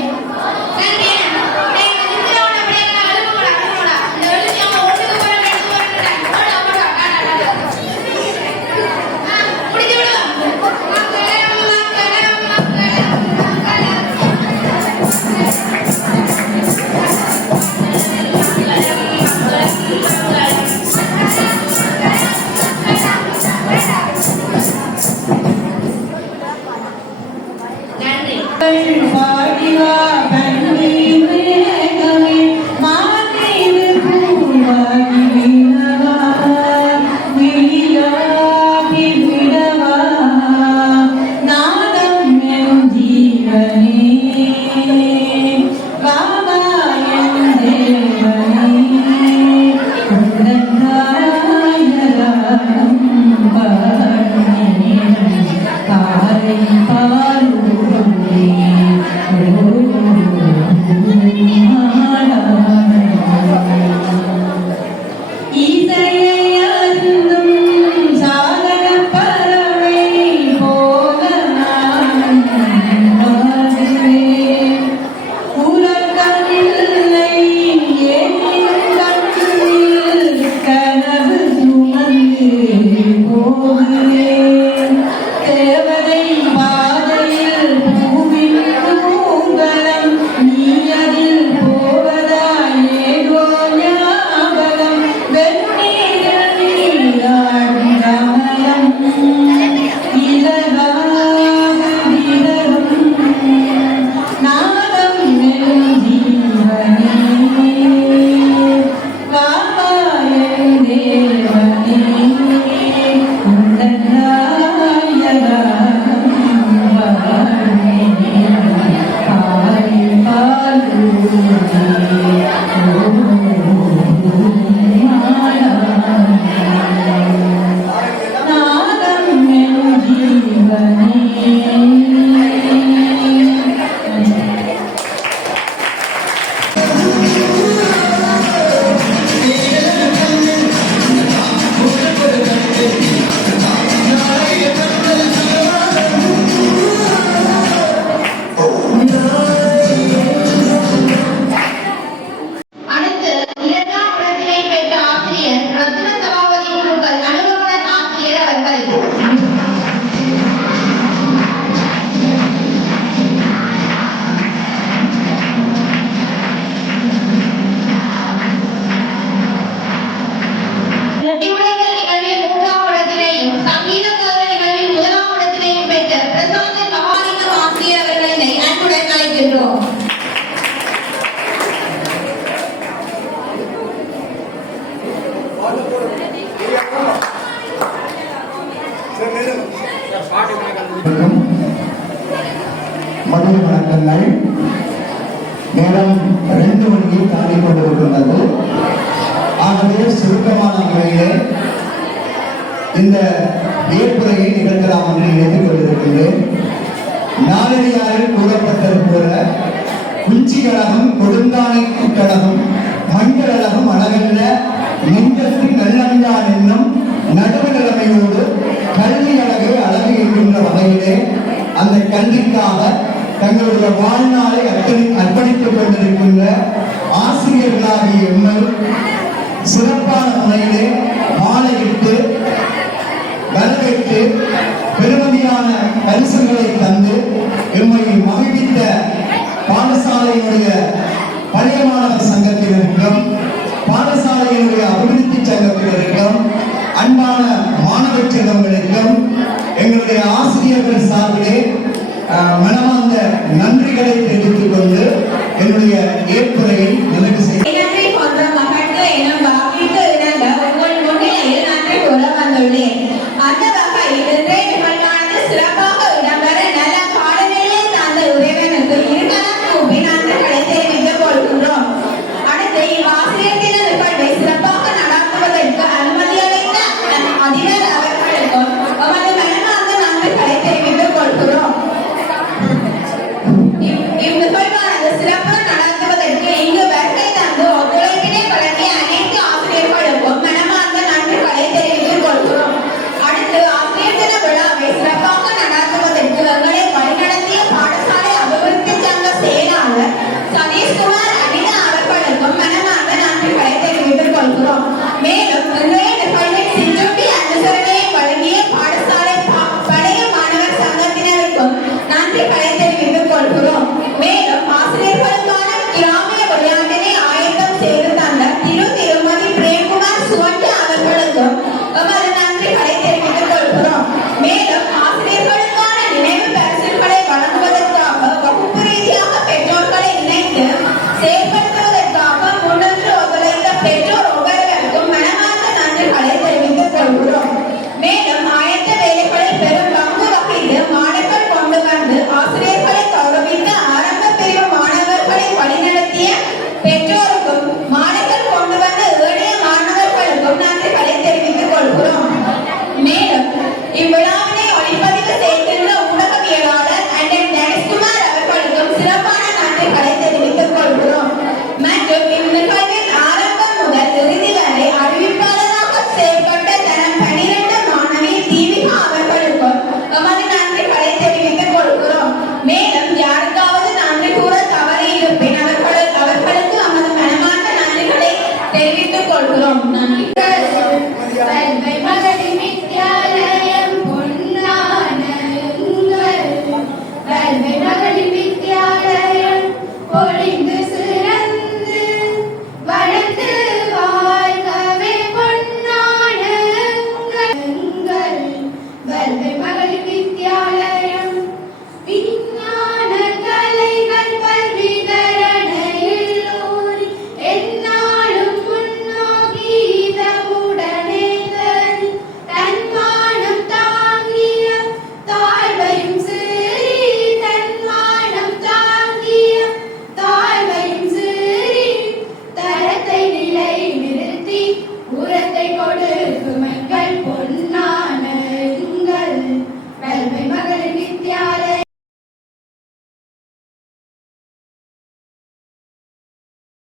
மதிய வணக்கங்கள். நேரம் 2 மணியை தாண்டி கொண்டிருக்கின்றது. ஆகவே சுருக்கமான முறையிலே இந்த வியப்புரையை நிகழ்த்தலாம் என்று நினைத்துக் கொண்டிருக்கின்றேன். நாளடியாரில் கூறப்பட்டது போல குஞ்சி கழகம், கொடுந்தானை கழகம், மஞ்சள் அழகம் அழகல்ல நெஞ்சத்தில் நல்லந்தால் என்னும் நடுவு நிலைமையோடு கல்வி அழகை அழகு என்கின்ற வகையிலே அந்த கல்விக்காக தங்களுடைய வாழ்நாளை அர்ப்பணித்துக் கொண்டிருக்கின்ற ஆசிரியர்களாக ஆசிரியர்களாகிய எம்மல் சிறப்பான முறையிலே மாலையிட்டு வரவேற்று பெருமதியான பரிசுகளை தந்து எம்மை மகிழ்வித்த பாடசாலையினுடைய பழைய மாணவர் சங்கத்தினருக்கும் பாடசாலையினுடைய அபிவிருத்தி சங்கத்தினருக்கும் அன்பான மாணவ செல்வங்களுக்கும் எங்களுடைய ஆசிரியர்கள் சார்பிலே மனமார்ந்த நன்றிகளை தெரிவித்துக் கொண்டு என்னுடைய ஏற்புரையை நிறைவு செய்கிறேன். நன்றி போன்ற மகனுக்கு எனும் வாக்கிற்கு இணங்க உங்கள் முன்னிலையில் நன்றி கூற வந்துள்ளேன். அந்த வகையில் இன்றைய நிகழ்வானது சிறப்பாக இடம்பெற நல்ல பாடநிலையை தந்த இறைவனுக்கு இருகரம் கூப்பி நன்றிகளை தெரிவித்துக் கொள்கின்றோம். அடுத்து இவ்வாசிரியர் தின நிகழ்வை சிறப்பாக நடத்துவதற்கு அனுமதி அளித்த அதிபர் அவர்களுக்கும் எமது மனமார்ந்த நன்றிகளை தெரிவித்துக் கொள்கிறோம். இந்நிகழ்வானது சிறப்பாக நடத்துவதற்கு இங்கு வருகை தந்து ஒத்துழைப்பினை வழங்கிய அனைத்து ஆசிரியர்களுக்கும் மனமார்ந்த நன்றிகளை தெரிவித்துக் கொள்கிறோம். அடுத்து ஆசிரியர் தின விழாவை சிறப்பாக நடத்துவதற்கு எங்களை வழிநடத்திய பாடசாலை அபிவிருத்தி சங்க செயலாளர் சதீஷ்குமார் அனிதா அவர்களுக்கும் மனமார்ந்த நன்றிகளை தெரிவித்துக் கொள்கிறோம். மேலும் இன்றைய நிகழ்வின் சிற்றுண்டி அனுசரணையை வழங்கிய பாடசாலை பழைய மாணவர் சங்கத்தினருக்கும் நன்றிகளை தெரிவித்துக் கொள்கிறோம். மேலும் ஆசிரியர்களுக்கான கிராமிய விளையாட்டினை ஆயத்தம் செய்து தந்த திருமதி பிரேம்குமார் சுவண்டி அவர்களுக்கும் எமது நன்றிகளை தெரிவித்துக் கொள்கிறோம். மேலும் ஆசிரியர்களுக்கான நினைவு பரிசுகளை வழங்குவதற்காக வகுப்பு ரீதியாக பெற்றோர்களை இணைத்து செயல்படுத்துவதற்காக முன்னின்று ஒத்துழைத்த பெற்றோர் ஒவ்வொருவருக்கும் மனமார்ந்த நன்றிகளை தெரிவித்துக் கொள்கிறோம். மேலும் ஆயத்த வேலைகளில் பெரும் பங்கு வகித்து மாணவர்கள் கொண்டு வந்து ஆசிரியர்களை கௌரவித்த ஆரம்ப பிரிவு மாணவர்களை வழிநடத்திய பெற்றோருக்கும் மாணவர்கள் கொண்டு வந்த ஏழைய மாணவர்களுக்கும் நன்றிகளை தெரிவித்துக் கொள்கிறோம். மேலும் இவ்விழாவினை ஒளிப்பதிவு செய்கின்ற ஊடகவியலாளர் அண்ணன் தனிஷ்குமார் அவர்களுக்கும் சிறப்பான நன்றிகளை தெரிவித்துக் கொள்கிறோம். மற்றும் இந்நிகழ்வை